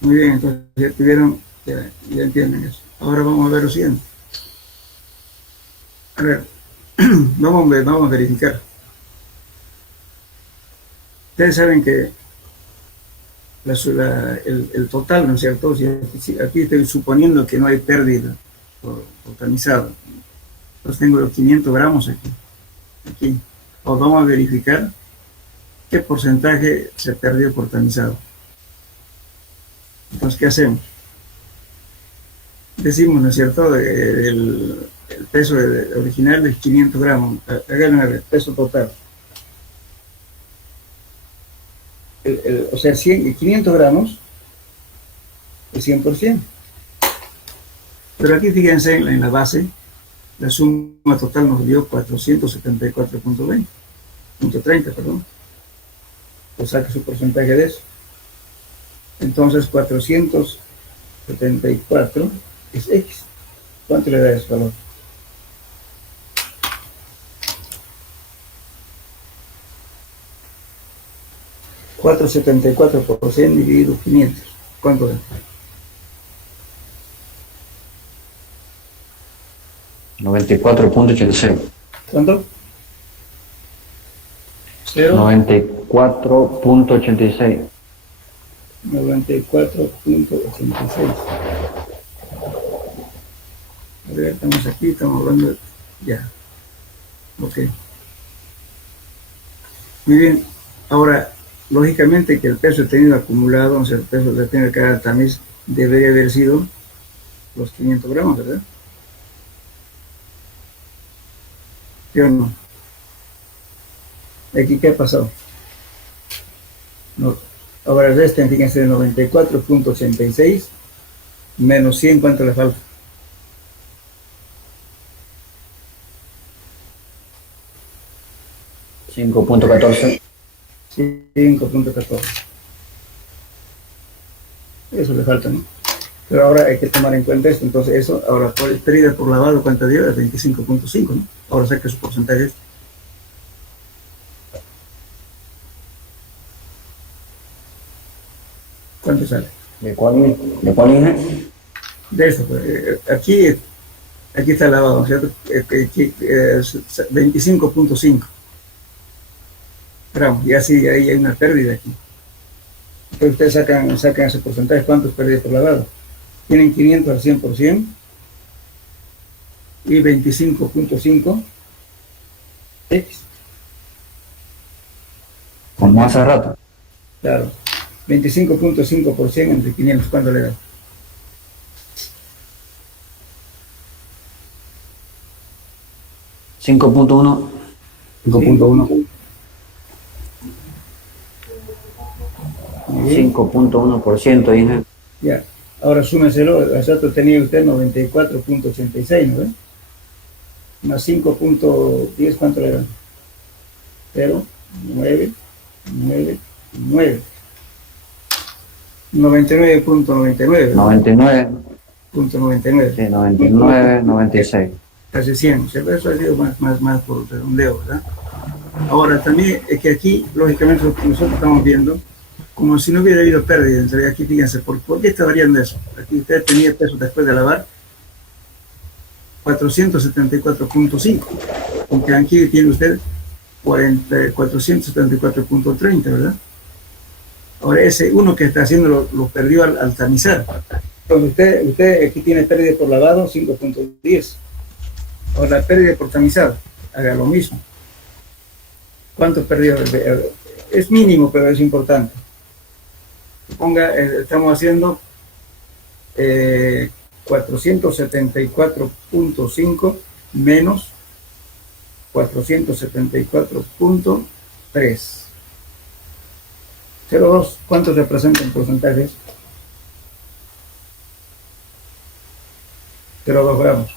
Muy bien, entonces ya tuvieron, ya entienden eso. Ahora vamos a ver lo siguiente. A ver, vamos a verificar. Ustedes saben que el total, ¿no es cierto? Si aquí estoy suponiendo que no hay pérdida por tamizado. Entonces tengo los 500 gramos aquí. O vamos a verificar qué porcentaje se perdió por tamizado. Entonces, ¿qué hacemos? Decimos, ¿no es cierto? El peso original es 500 gramos. Háganlo a ver, peso total. o sea, 100 y 500 gramos es 100%. Pero aquí fíjense en la base, la suma total nos dio 474.30, perdón. Pues saque su porcentaje de eso. Entonces 474 es X. ¿Cuánto le da ese valor? $4.74 dividido 500. ¿Cuánto da? 94.86. ¿Cuánto? 0. 94.86. 94.86. A ver, estamos aquí, estamos hablando de... Ya. Ok. Muy bien. Ahora, lógicamente que el peso tenido acumulado, o sea, el peso de tener cada tamiz debería haber sido los 500 gramos, ¿verdad? ¿Sí o no? ¿Aquí qué ha pasado? No. Ahora resten, fíjense, de 94.86 menos 100, ¿cuánto le falta? $5.14. 5.14. Eso le falta, ¿no? Pero ahora hay que tomar en cuenta esto. Entonces eso, ahora pérdida por lavado, ¿cuánto dio? Es 25.5, ¿no? Ahora saque su porcentaje. ¿Cuánto sale? ¿De cuál INE? De esto, pues, aquí está el lavado, ¿cierto? Aquí, 25.5 gramos. Y así ahí hay una pérdida aquí. Entonces ustedes sacan ese porcentaje. ¿Cuántos pérdidas por lavado? Tienen 500 al 100% y 25.5 X. Como hace rato. Claro. 25.5% entre 500. ¿Cuánto le da? $5.1. 5.1. 5.1%, INE. Ya. Ahora súmeselo. Hace rato tenía usted 94.86, ¿no ve? Más 5.10, ¿cuánto le da? 0, 9, 9, 9. 99.99. 99. .99. Sí, 99, 96. Casi 100. Eso ha sido más por redondeo, ¿verdad? Ahora, también es que aquí, lógicamente, nosotros estamos viendo como si no hubiera habido pérdida. Entonces, aquí fíjense, ¿por qué está variando eso? Aquí usted tenía peso después de lavar 474.5, aunque aquí tiene usted 474.30, ¿verdad? Ahora, ese uno que está haciendo lo perdió al tamizar. Entonces, usted aquí tiene pérdida por lavado 5.10. Ahora, la pérdida por tamizado, haga lo mismo. ¿Cuánto perdió? Es mínimo, pero es importante. Ponga, estamos haciendo 474.5 menos 474.3. 0,2. ¿Cuántos representan porcentajes? 0,2 gramos.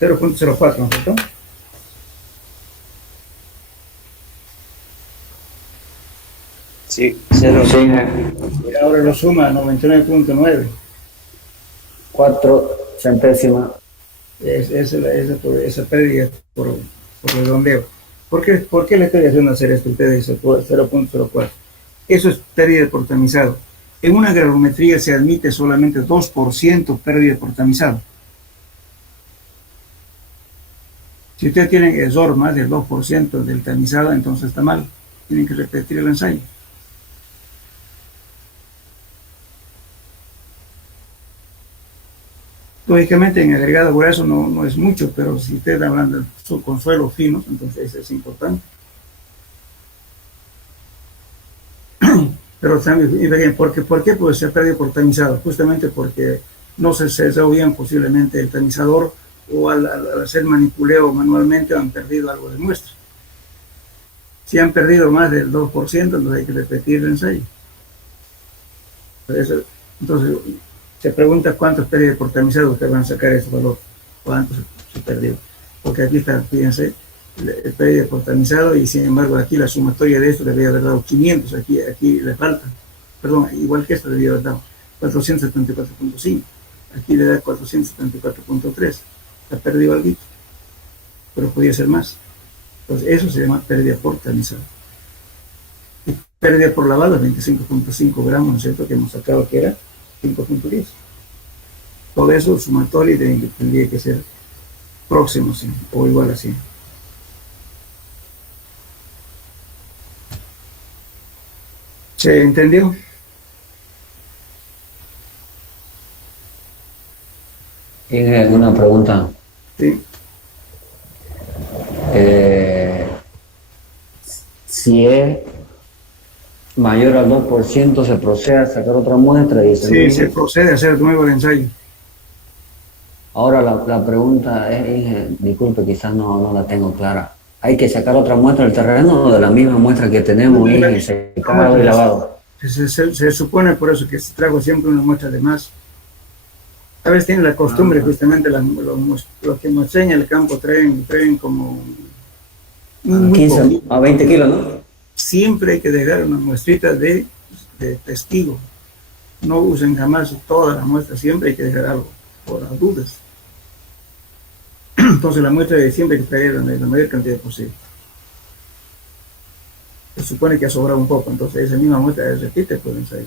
.04, ¿no es cierto? Sí, 0. Sí, Y ahora lo suma a 99.9. 4 centésimas. Esa pérdida por redondeo. ¿Por qué le estoy haciendo hacer esto? Usted dice 0.04. Eso es pérdida por tamizado. En una granulometría se admite solamente 2% pérdida por tamizado. Si usted tiene error más del 2% del tamizado, entonces está mal. Tienen que repetir el ensayo. Lógicamente en agregado grueso no es mucho, pero si usted está hablando con suelos finos, entonces eso es importante. Pero también, y bien, ¿por qué? Pues se ha perdido por tamizado, justamente porque no se cerró bien posiblemente el tamizador o al hacer manipuleo manualmente han perdido algo de muestra. Si han perdido más del 2%, entonces hay que repetir el ensayo. Entonces, se pregunta cuántos pérdidas por tamizado ustedes van a sacar ese valor, cuánto se perdió. Porque aquí está, fíjense, el pérdida por tamizado y sin embargo aquí la sumatoria de esto debería haber dado 500, aquí le falta, perdón, igual que esto debería haber dado 474.5, aquí le da 474.3, ha perdido algo, pero podía ser más. Entonces eso se llama pérdida por tamizado. Y pérdida por lavado es 25.5 gramos, ¿no es cierto?, que hemos sacado que era 5.10. Todo eso sumatorio tendría que ser próximo, sí, o igual a 100. ¿Se entendió? ¿Tiene alguna pregunta? Sí. Si es mayor al 2%, se procede a sacar otra muestra y Se procede a hacer de nuevo el ensayo. Ahora la pregunta es, disculpe, quizás no la tengo clara. ¿Hay que sacar otra muestra del terreno o de la misma muestra que tenemos y el secado y lavado? Se supone por eso que se trajo siempre una muestra de más. A veces tienen la costumbre, justamente los que nos enseñan el campo traen como 15 a 20 kilos, ¿no? Siempre hay que dejar una muestrita de testigo. No usen jamás toda la muestra, siempre hay que dejar algo por las dudas. Entonces la muestra de siempre hay que traer la mayor cantidad posible. Se supone que ha sobrado un poco, entonces esa misma muestra se repite por el ensayo.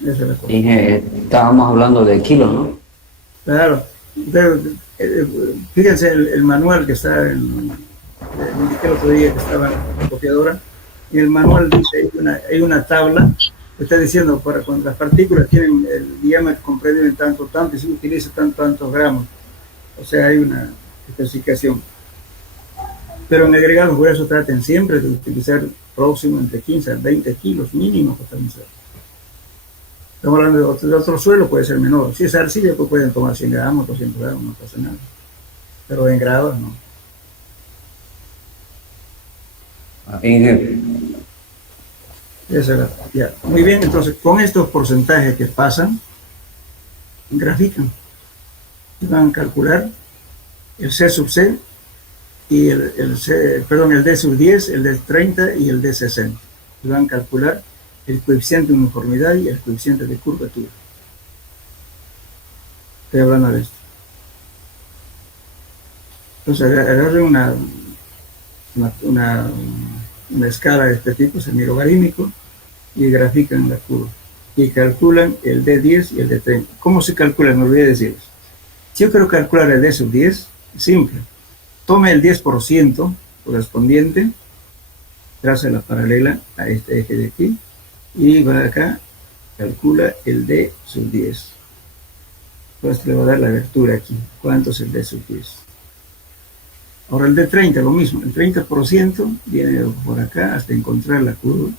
Esa es la cosa. Estábamos hablando de kilos, ¿no? Claro, pero fíjense el manual que está me indiqué el otro día que estaba en la copiadora, y el manual dice, hay una tabla que está diciendo para cuando las partículas tienen el diámetro comprendido en tanto, y se utiliza tantos gramos. O sea, hay una especificación. Pero en agregados gruesos traten siempre de utilizar próximo entre 15 a 20 kilos mínimo para tamizar. Estamos hablando de otro suelo, puede ser menor. Si es arcilla, pues pueden tomar 100 gramos, 200 gramos, no pasa nada. Pero en grados, no. Ya. Muy bien, entonces con estos porcentajes que pasan, grafican y van a calcular el C sub C y el D sub 10, el D 30 y el D 60. Y van a calcular el coeficiente de uniformidad y el coeficiente de curvatura. Estoy hablando de esto. Entonces agarren una escala de este tipo, semilogarítmico, y grafican la curva. Y calculan el D10 y el D30. ¿Cómo se calcula? Me olvidé decirles. Si yo quiero calcular el D sub 10, es simple. Tome el 10% correspondiente, traza la paralela a este eje de aquí, y va acá, calcula el D sub 10. Entonces le va a dar la abertura aquí. ¿Cuánto es el D sub 10? Ahora el D30, lo mismo. El 30% viene por acá hasta encontrar la curva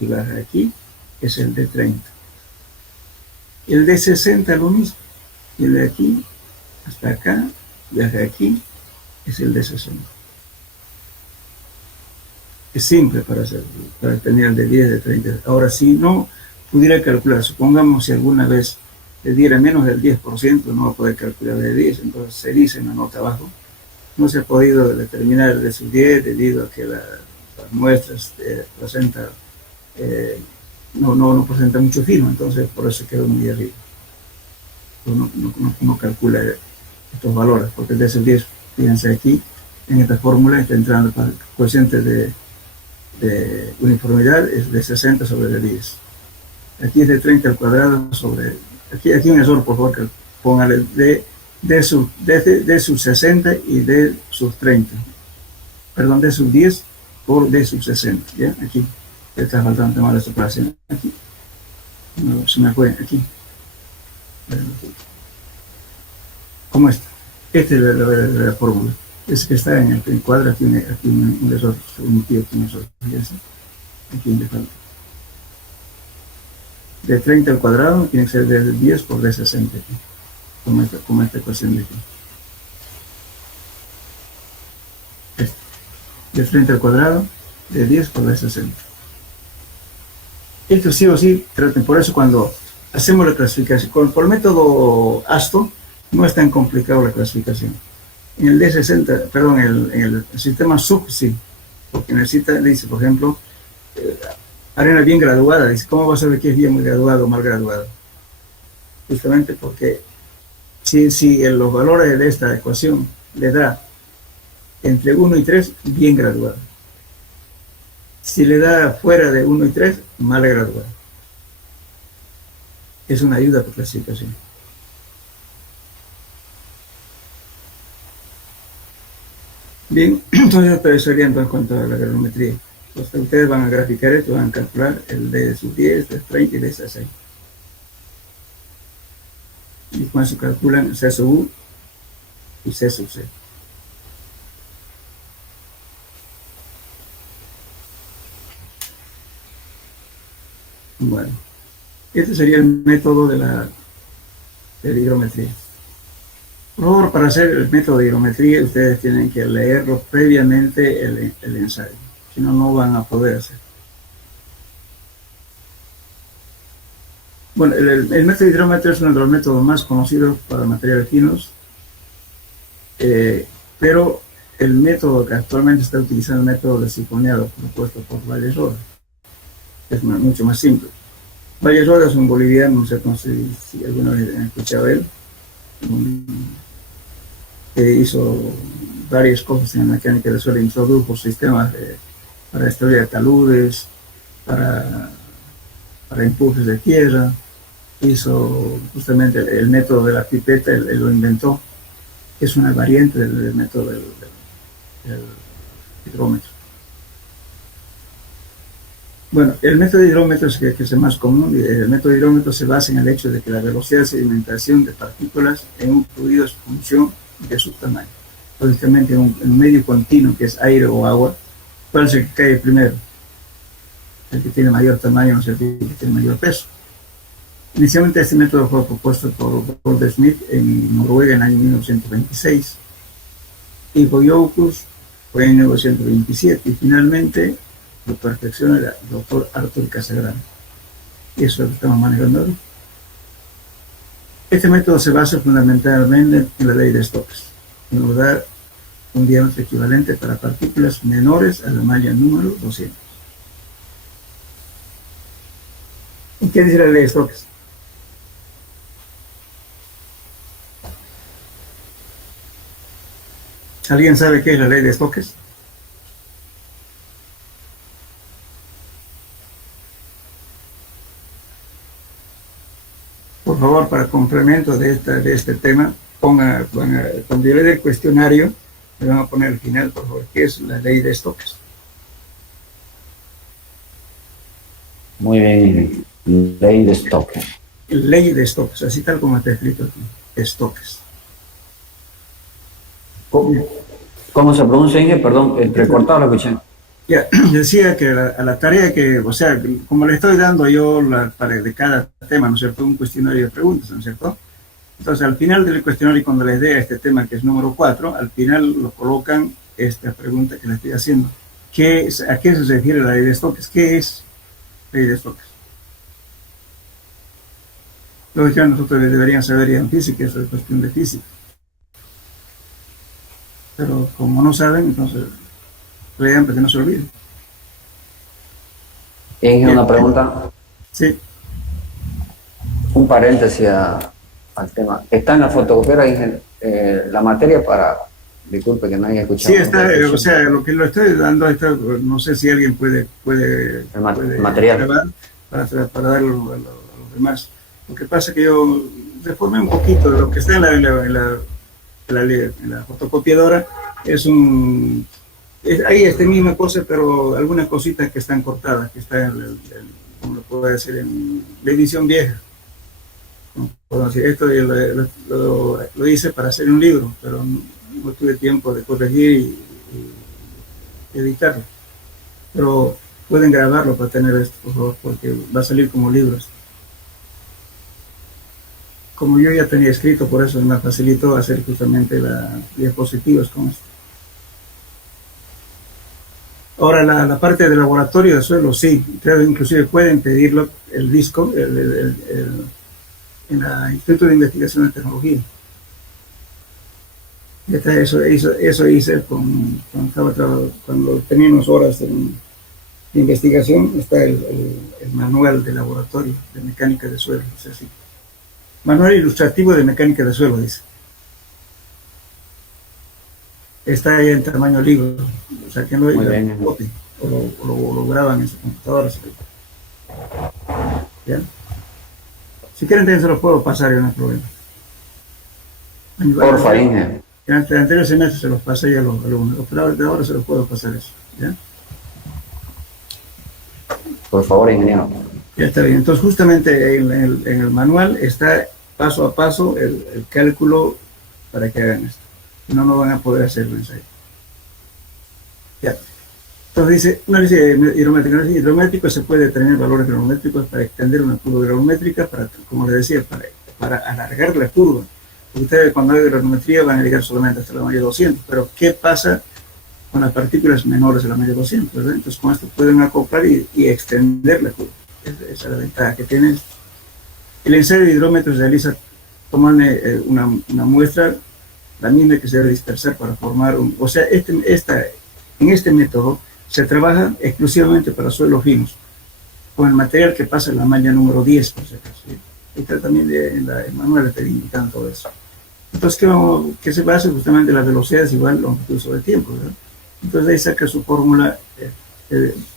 y baja aquí, es el D30. El D60 lo mismo. Viene de aquí hasta acá, baja aquí, es el D60. Es simple para tener el de 10, de 30. Ahora, si no pudiera calcular, supongamos si alguna vez le diera menos del 10%, no va a poder calcular de 10, entonces se dice en la nota abajo, no se ha podido determinar el de sub 10 debido a que las muestras no presenta mucho fino, entonces por eso quedó muy arriba. No calcula estos valores, porque el de sub 10, fíjense aquí, en esta fórmula está entrando para el coeficiente de uniformidad es de 60 sobre de 10. Aquí es de 30 al cuadrado sobre... Aquí un error, por favor, que póngale D sub 60 y D sub 30. Perdón, D sub 10 por D sub 60. ¿Ya? Aquí. Está faltando mal esta operación. Aquí. No, se me fue. Aquí. ¿Cómo está? Esta es la fórmula. Es que está en el cuadro, tiene aquí un error, un tío tiene error, fíjense, aquí le falta. De 30 al cuadrado tiene que ser de 10 por de 60, aquí, como esta ecuación de aquí. De 30 al cuadrado, de 10 por de 60. Esto sí o sí, traten, por eso cuando hacemos la clasificación, por el método ASTO, no es tan complicado la clasificación. En el D60, perdón, en el sistema SUB sí, porque necesita, dice, por ejemplo, arena bien graduada, dice, ¿cómo vas a saber que es bien graduado o mal graduado? Justamente porque si los valores de esta ecuación le da entre 1 y 3, bien graduado. Si le da fuera de 1 y 3, mal graduado. Es una ayuda por clasificación. Bien, entonces esto sería en cuanto a la granulometría. Entonces ustedes van a graficar esto, van a calcular el D de sub 10, de 30 y de 6. Y con eso calculan C sub U y C sub C. Bueno, este sería el método de la hidrometría. Por favor, para hacer el método de hidrometría, ustedes tienen que leerlo previamente el ensayo, si no, no van a poder hacer. Bueno, el método de hidrómetro es uno de los métodos más conocidos para materiales finos, pero el método que actualmente está utilizando, el método de sifoneado propuesto por Valle-Roda, es mucho más simple. Valle-Roda es un boliviano, no sé si alguna vez han escuchado a él, que hizo varias cosas en mecánica de suelo, introdujo sistemas para estudiar taludes, para empujes de tierra, hizo justamente el método de la pipeta, él lo inventó, es una variante del método del hidrómetro. Bueno, el método de hidrómetro es que es el más común. El método de hidrómetro se basa en el hecho de que la velocidad de sedimentación de partículas en un fluido es función de su tamaño. Lógicamente, en un medio continuo, que es aire o agua, ¿cuál es el que cae primero? El que tiene mayor tamaño, no es el que tiene mayor peso. Inicialmente este método fue propuesto por Gold Smith en Noruega en el año 1926 y Boyoukus fue en 1927 y finalmente lo perfecciona el doctor Arthur Casagrande. Eso es lo que estamos manejando ahora. Este método se basa fundamentalmente en la ley de Stokes, en lograr un diámetro equivalente para partículas menores a la malla número 200. ¿Y qué dice la ley de Stokes? ¿Alguien sabe qué es la ley de Stokes? Por favor, para complemento de este tema, cuando yo le dé el cuestionario, le van a poner al final, por favor, ¿qué es la ley de Stokes? Muy bien, ley de Stokes. Ley de Stokes, así tal como está escrito aquí, Stokes. ¿Cómo se pronuncia, Inge? Perdón, entrecortado lo escuché. Ya, decía que a la tarea que, o sea, como le estoy dando yo de cada tema, ¿no es cierto?, un cuestionario de preguntas, ¿no es cierto? Entonces, al final del cuestionario, cuando les dé este tema, que es número 4, al final lo colocan esta pregunta que le estoy haciendo. ¿A qué se refiere la ley de Stokes? ¿Qué es la ley de Stokes? Lógicamente nosotros deberíamos saber ya en física, eso es cuestión de física. Pero como no saben, entonces lean para que no se olviden. Inge, una pregunta. Sí. Un paréntesis al tema. Está en la fotocopiadora, Inge, la materia para... Disculpe que no haya escuchado. Sí, está, o sea, lo que lo estoy dando, no sé si alguien puede material grabar para darlo a los demás. Lo que pasa es que yo reformé un poquito de lo que está en la fotocopiadora. Ahí está misma cosa, pero algunas cositas que están cortadas, que están, como lo puedo decir, en la edición vieja. No puedo decir, esto yo lo hice para hacer un libro, pero no tuve tiempo de corregir y editarlo. Pero pueden grabarlo para tener esto, por favor, porque va a salir como libros. Como yo ya tenía escrito, por eso me facilitó hacer justamente las diapositivas con esto. Ahora, la parte del laboratorio de suelo, sí, creo que inclusive pueden pedirlo, el disco, en el Instituto de Investigación de Tecnología. Eso hice cuando teníamos horas de investigación, está el manual de laboratorio de mecánica de suelo, o sea, sí. Manual ilustrativo de mecánica de suelo, dice. Está ahí en tamaño libro, o sea que no hay copia, o lo graban en su computadora. ¿Ya? Si quieren también se los puedo pasar, yo no hay problema. Porfa, Inge. En el anterior semestre se los pasé ya a los alumnos, pero de ahora se los puedo pasar eso. ¿Ya? Por favor, ingeniero. Ya está bien. Entonces, justamente en el manual está paso a paso el cálculo para que hagan esto. Si no, no van a poder hacerlo en serio. Ya. Entonces dice, una análisis hidrométrico. Análisis hidrométrico se puede determinar valores granulométricos para extender una curva granulométrica, como les decía, para alargar la curva. Ustedes cuando hay granulometría van a llegar solamente hasta la malla 200, pero ¿qué pasa con las partículas menores de la malla 200? ¿verdad? Entonces con esto pueden acoplar y extender la curva. Esa es la ventaja que tiene. El ensayo de hidrómetro se realiza tomando una muestra, la misma que se debe dispersar para formar o sea, en este método se trabaja exclusivamente para suelos finos, con el material que pasa en la malla número 10, por si acaso. Está también en el manual está indicando todo eso. Entonces, ¿qué se basa? Justamente la velocidad es igual a longitud sobre tiempo, ¿verdad? Entonces ahí saca su fórmula,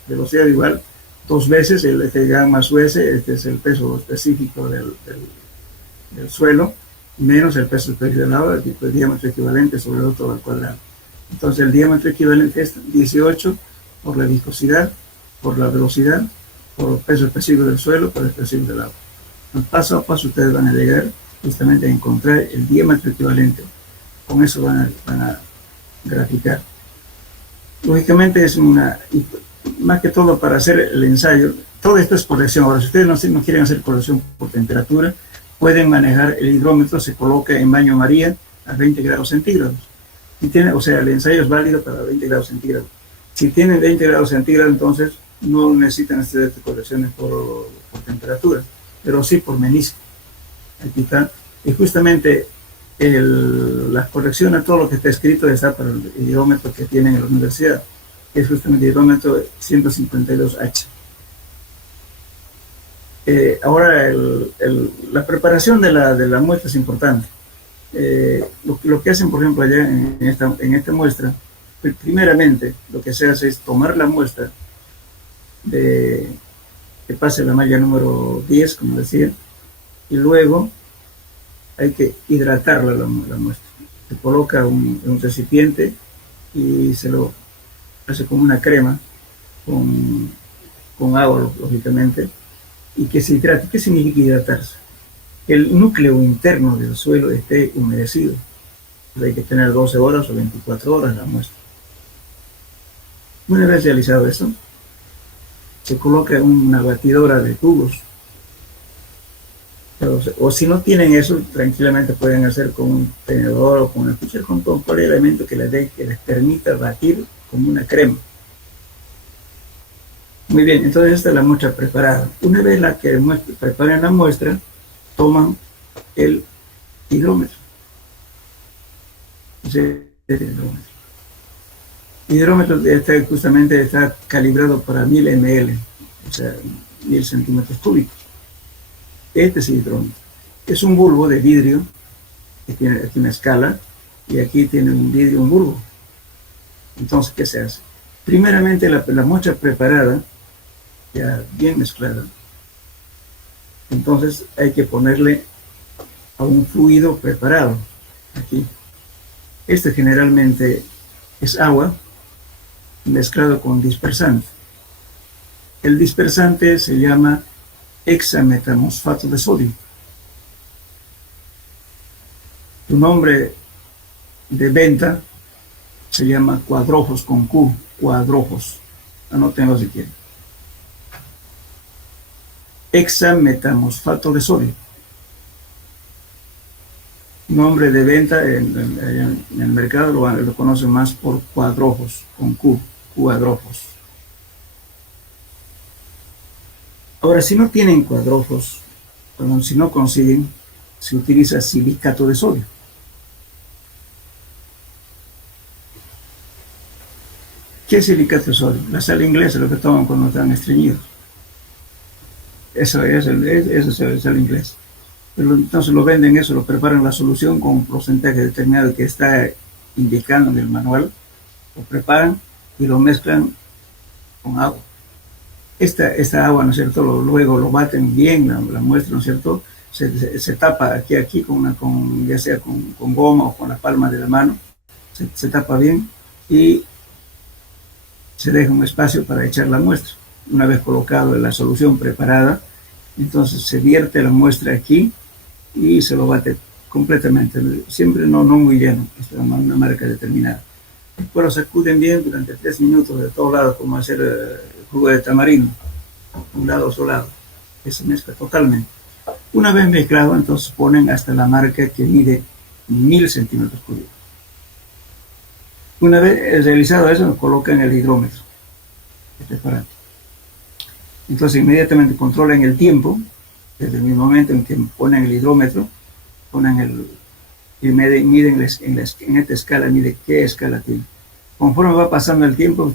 velocidad igual 2 veces el gamma más US, este es el peso específico del suelo, menos el peso específico del agua, el diámetro equivalente sobre el otro al cuadrado. Entonces el diámetro equivalente es 18 por la viscosidad, por la velocidad, por el peso específico del suelo, por el específico del agua. Entonces, paso a paso ustedes van a llegar justamente a encontrar el diámetro equivalente. Con eso van a graficar. Lógicamente es más que todo para hacer el ensayo, todo esto es corrección. Ahora, si ustedes no quieren hacer corrección por temperatura, pueden manejar el hidrómetro, se coloca en baño María a 20 grados centígrados. O sea, el ensayo es válido para 20 grados centígrados. Si tienen 20 grados centígrados, entonces no necesitan hacer correcciones por temperatura, pero sí por menisco. Aquí está. Y justamente las correcciones, todo lo que está escrito está para el hidrómetro que tienen en la universidad, que es justamente el hidrómetro 152H. Ahora, la preparación de la muestra es importante. Lo que hacen, por ejemplo, allá en esta muestra, primeramente lo que se hace es tomar la muestra que pase la malla número 10, como decía, y luego hay que hidratarla la muestra. Se coloca un recipiente y se lo hace como una crema con agua, lógicamente, y que se hidrate. ¿Qué significa hidratarse? Que el núcleo interno del suelo esté humedecido. Hay que tener 12 horas o 24 horas la muestra. Una vez realizado eso, se coloca una batidora de tubos. O si no tienen eso, tranquilamente pueden hacer con un tenedor o con una cuchara, con cualquier elemento que les permita batir como una crema. Muy bien, entonces esta es la muestra preparada. Una vez que preparen la muestra, toman el hidrómetro. El hidrómetro justamente está calibrado para 1000 ml, o sea, 1000 centímetros cúbicos. Este es el hidrómetro. Es un bulbo de vidrio, que tiene aquí una escala, y aquí tiene un vidrio, un bulbo. Entonces, ¿qué se hace? Primeramente, la muestra preparada, ya bien mezclada, entonces hay que ponerle a un fluido preparado, aquí. Este generalmente es agua mezclado con dispersante. El dispersante se llama hexametamosfato de sodio. Su nombre de venta se llama cuadrojos con Q, cuadrojos. Anótenlo si quieren. Hexametamosfato de sodio. Nombre de venta en el mercado lo conocen más por cuadrojos con Q, cuadrojos. Ahora, si no tienen cuadrojos, si no consiguen, se utiliza silicato de sodio. ¿Qué es silicato de sodio? La sal inglesa, lo que toman cuando están estreñidos. Eso es el sal inglés. Pero entonces lo venden eso, lo preparan la solución con un porcentaje determinado que está indicando en el manual, lo preparan y lo mezclan con agua. Esta agua, ¿no es cierto? Luego lo baten bien, la muestra, ¿no es cierto? Se tapa aquí con ya sea con goma o con la palma de la mano, se tapa bien y se deja un espacio para echar la muestra. Una vez colocado en la solución preparada, entonces se vierte la muestra aquí y se lo bate completamente, siempre no muy lleno, es una marca determinada. Después lo sacuden bien durante 3 minutos de todos lados, como hacer jugo de tamarindo, un lado o lado, que se mezcla totalmente. Una vez mezclado, entonces ponen hasta la marca que mide 1000 centímetros cúbicos. Una vez realizado eso, lo colocan el hidrómetro, este aparato. Entonces inmediatamente controlan el tiempo, desde el mismo momento en que ponen el hidrómetro, y miden en esta escala, mide qué escala tiene. Conforme va pasando el tiempo,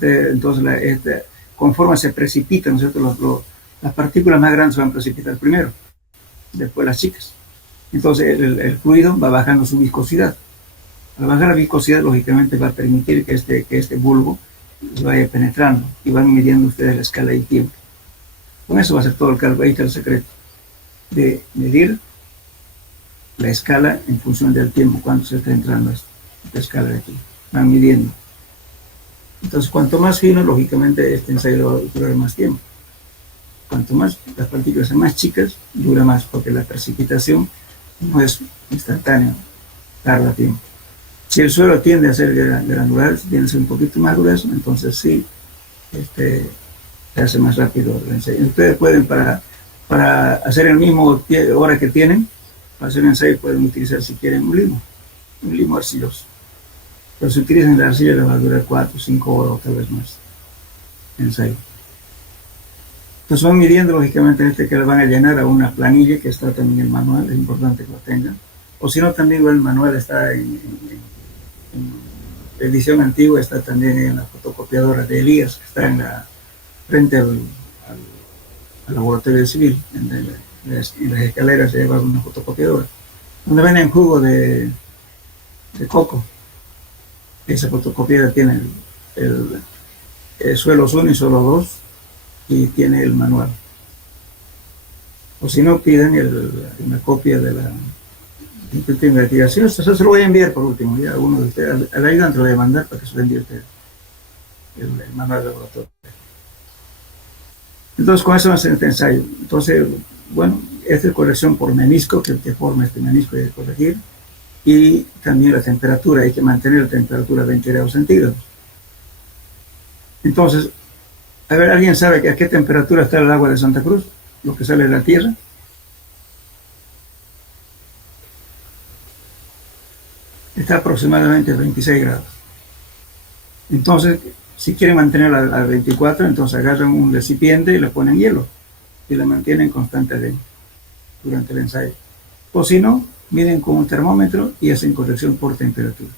conforme se precipitan, ¿no es cierto? Las partículas más grandes se van a precipitar primero, después las chicas. Entonces el fluido va bajando su viscosidad. Al bajar la viscosidad, lógicamente va a permitir que este bulbo vaya penetrando y van midiendo ustedes la escala y tiempo. Con eso va a ser todo el cálculo. Ahí está el secreto de medir la escala en función del tiempo, cuánto se está entrando esta escala de aquí. Van midiendo. Entonces, cuanto más fino, lógicamente, este ensayo va a durar más tiempo. Cuanto más las partículas sean más chicas, dura más, porque la precipitación no es instantánea, tarda tiempo. Si el suelo tiende a ser granular, tiende a ser un poquito más grueso, entonces sí, se hace más rápido el ensayo. Ustedes pueden, para hacer el mismo hora que tienen, para hacer un ensayo pueden utilizar, si quieren, un limo arcilloso. Pero si utilizan la arcilla, les va a durar 4 o 5 horas o tal vez más el ensayo. Entonces van midiendo, lógicamente, que le van a llenar a una planilla que está también en el manual, es importante que lo tengan. O si no, también el manual está en la edición antigua, está también en la fotocopiadora de Elías, que está frente al laboratorio civil, en las escaleras se lleva una fotocopiadora, donde venden jugo de coco. Esa fotocopiadora tiene el suelos 1 y suelo 2 y tiene el manual. O si no, piden una copia de la investigación. Eso se lo voy a enviar por último, ya uno de ustedes, al ayudante lo voy a mandar para que se lo envíe usted el manual del laboratorio. Entonces, con eso va a ser este ensayo. Entonces, bueno, esta es corrección por menisco, que forma este menisco hay que corregir. Y también la temperatura, hay que mantener la temperatura a 20 grados centígrados. Entonces, a ver, ¿alguien sabe a qué temperatura está el agua de Santa Cruz? Lo que sale de la tierra. Está aproximadamente a 26 grados. Entonces, si quieren mantenerla a 24, entonces agarran un recipiente y le ponen hielo y la mantienen constante durante el ensayo. O si no, miden con un termómetro y hacen corrección por temperatura.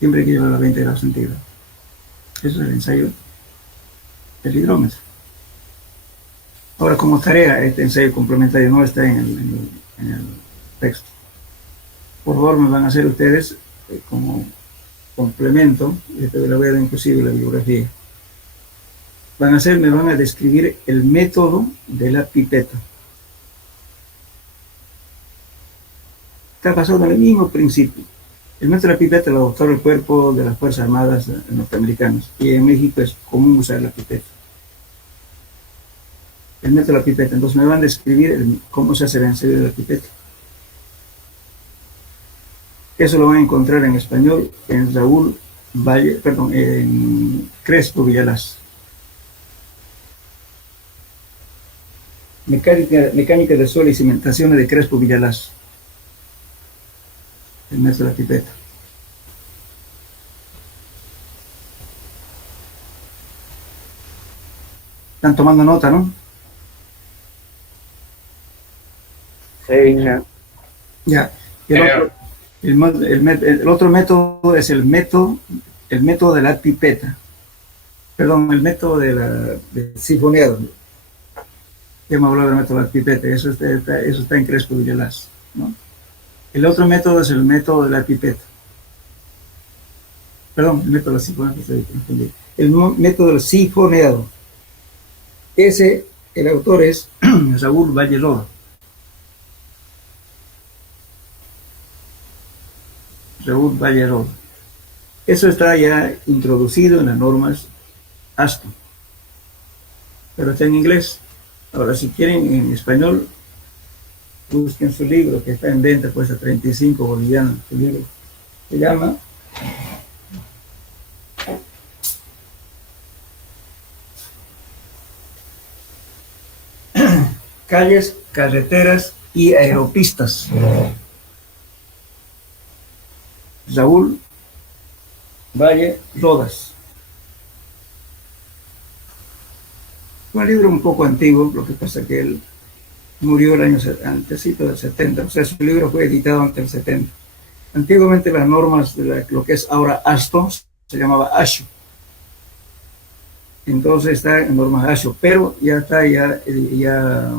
Siempre hay que llevarla a 20 grados centígrados. Eso es el ensayo del hidrómetro. Ahora, como tarea, este ensayo complementario no está en el texto. Por favor, me van a hacer ustedes como complemento, y le voy a dar inclusive la bibliografía. Me van a describir el método de la pipeta. Está basado en el mismo principio. El método de la pipeta lo adoptó el cuerpo de las Fuerzas Armadas norteamericanas y en México es común usar la pipeta. El método de la pipeta. Entonces me van a describir cómo se hace el ensayo de la pipeta. Eso lo van a encontrar en español en Raúl Valle, perdón, en Crespo Villalaz. Mecánica de suelo y cimentaciones de Crespo Villalaz. El mes de la pipeta. Están tomando nota, ¿no? Sí, Inge. Ya. El otro método es el método de la pipeta. Perdón, el método de sifoneado. Ya hemos hablado del método de la pipeta, eso está en Crespo Villalaz, ¿no? El otro método es el método de la pipeta. Perdón, el método de la sifoneado. El método del sifoneado. Ese, el autor es Raúl Valle Roda. Raúl Valle Roda. Eso está ya introducido en las normas ASTO, pero está en inglés. Ahora, si quieren en español, busquen su libro que está en venta, cuesta 35 bolivianos. Su libro se llama Calles, Carreteras y Aeropistas. Raúl Valle Rodas. Un libro un poco antiguo, lo que pasa que él murió el año antesito del 70, o sea, su libro fue editado antes del 70. Antiguamente las normas de lo que es ahora ASTO se llamaba ASHO. Entonces está en normas ASHO, pero ya está ya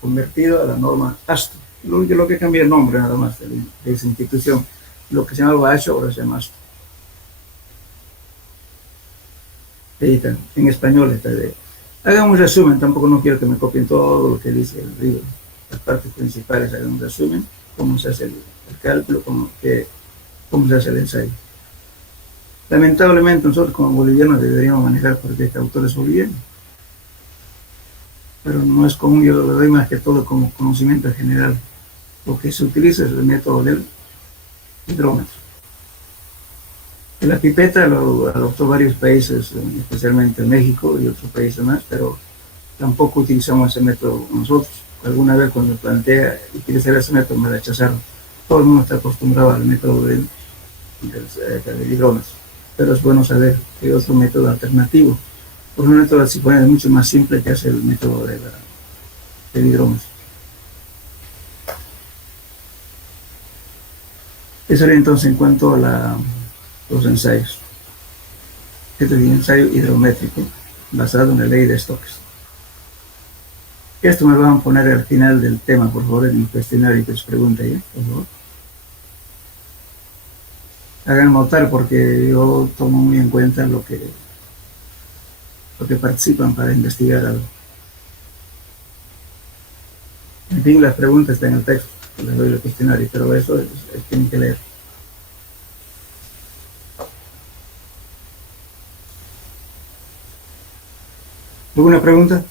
convertido a la norma ASTO. Lo que cambia el nombre nada más de esa institución. Lo que se llamaba ASHO ahora se llama ASTO. Ahí está, en español está de... Hagan un resumen, tampoco no quiero que me copien todo lo que dice el libro. Las partes principales, hagan un resumen, cómo se hace el cálculo, cómo se hace el ensayo. Lamentablemente nosotros como bolivianos deberíamos manejar porque este autor es boliviano. Pero no es común, yo lo doy más que todo como conocimiento general. Lo que se utiliza es el método del hidrómetro. La pipeta lo adoptó varios países, especialmente México y otros países más, pero tampoco utilizamos ese método nosotros. Alguna vez cuando plantea utilizar ese método me rechazaron. Todo el mundo está acostumbrado al método del hidrómetro, pero es bueno saber que hay otro método alternativo. Por un método así es mucho más simple que hace el método del hidrómetro. Eso era entonces en cuanto a los ensayos. Este es un ensayo hidrométrico basado en la ley de Stokes. Esto me lo van a poner al final del tema, por favor, en el cuestionario que os pregunta ya, por favor. Hagan notar porque yo tomo muy en cuenta lo que participan para investigar algo. En fin, las preguntas están en el texto, les doy el cuestionario, pero eso tienen que leer. ¿Alguna pregunta?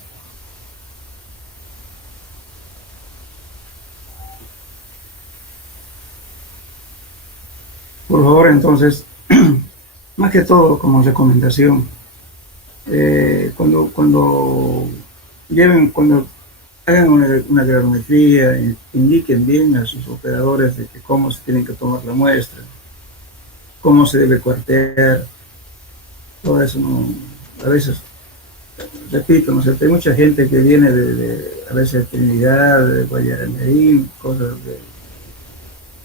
Por favor, entonces, más que todo como recomendación, cuando hagan una granulometría, indiquen bien a sus operadores de que cómo se tienen que tomar la muestra, cómo se debe cuartear, todo eso a veces, repito, ¿no? Hay mucha gente que viene a veces de Trinidad, de Guayaramerín, cosas de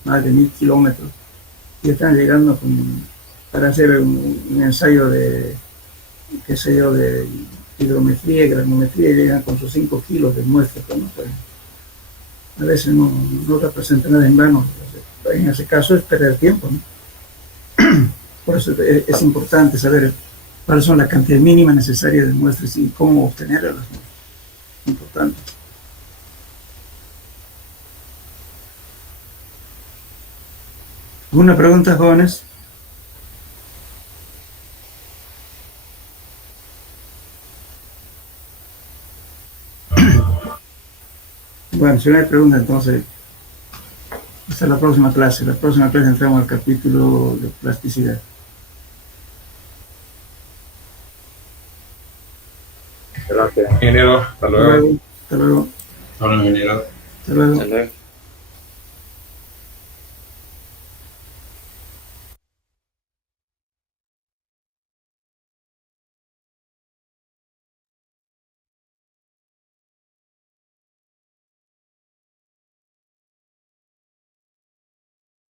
más de 1000 kilómetros, y están llegando para hacer un ensayo de, qué sé yo, de hidrometría, granulometría, y llegan con sus 5 kilos de muestra, ¿no? Pues, a veces no representa nada en vano. En ese caso es perder tiempo, ¿no? Por eso es importante saber cuáles son la cantidad mínima necesaria de muestras y cómo obtener las muestras. Importante. ¿Alguna pregunta, jóvenes? Bueno, si no hay pregunta, entonces Hasta la próxima clase. La próxima clase entramos al capítulo de plasticidad. Gracias. Ingeniero, hasta luego. Hasta luego. Ahora ingeniero. Hasta luego. Hasta luego.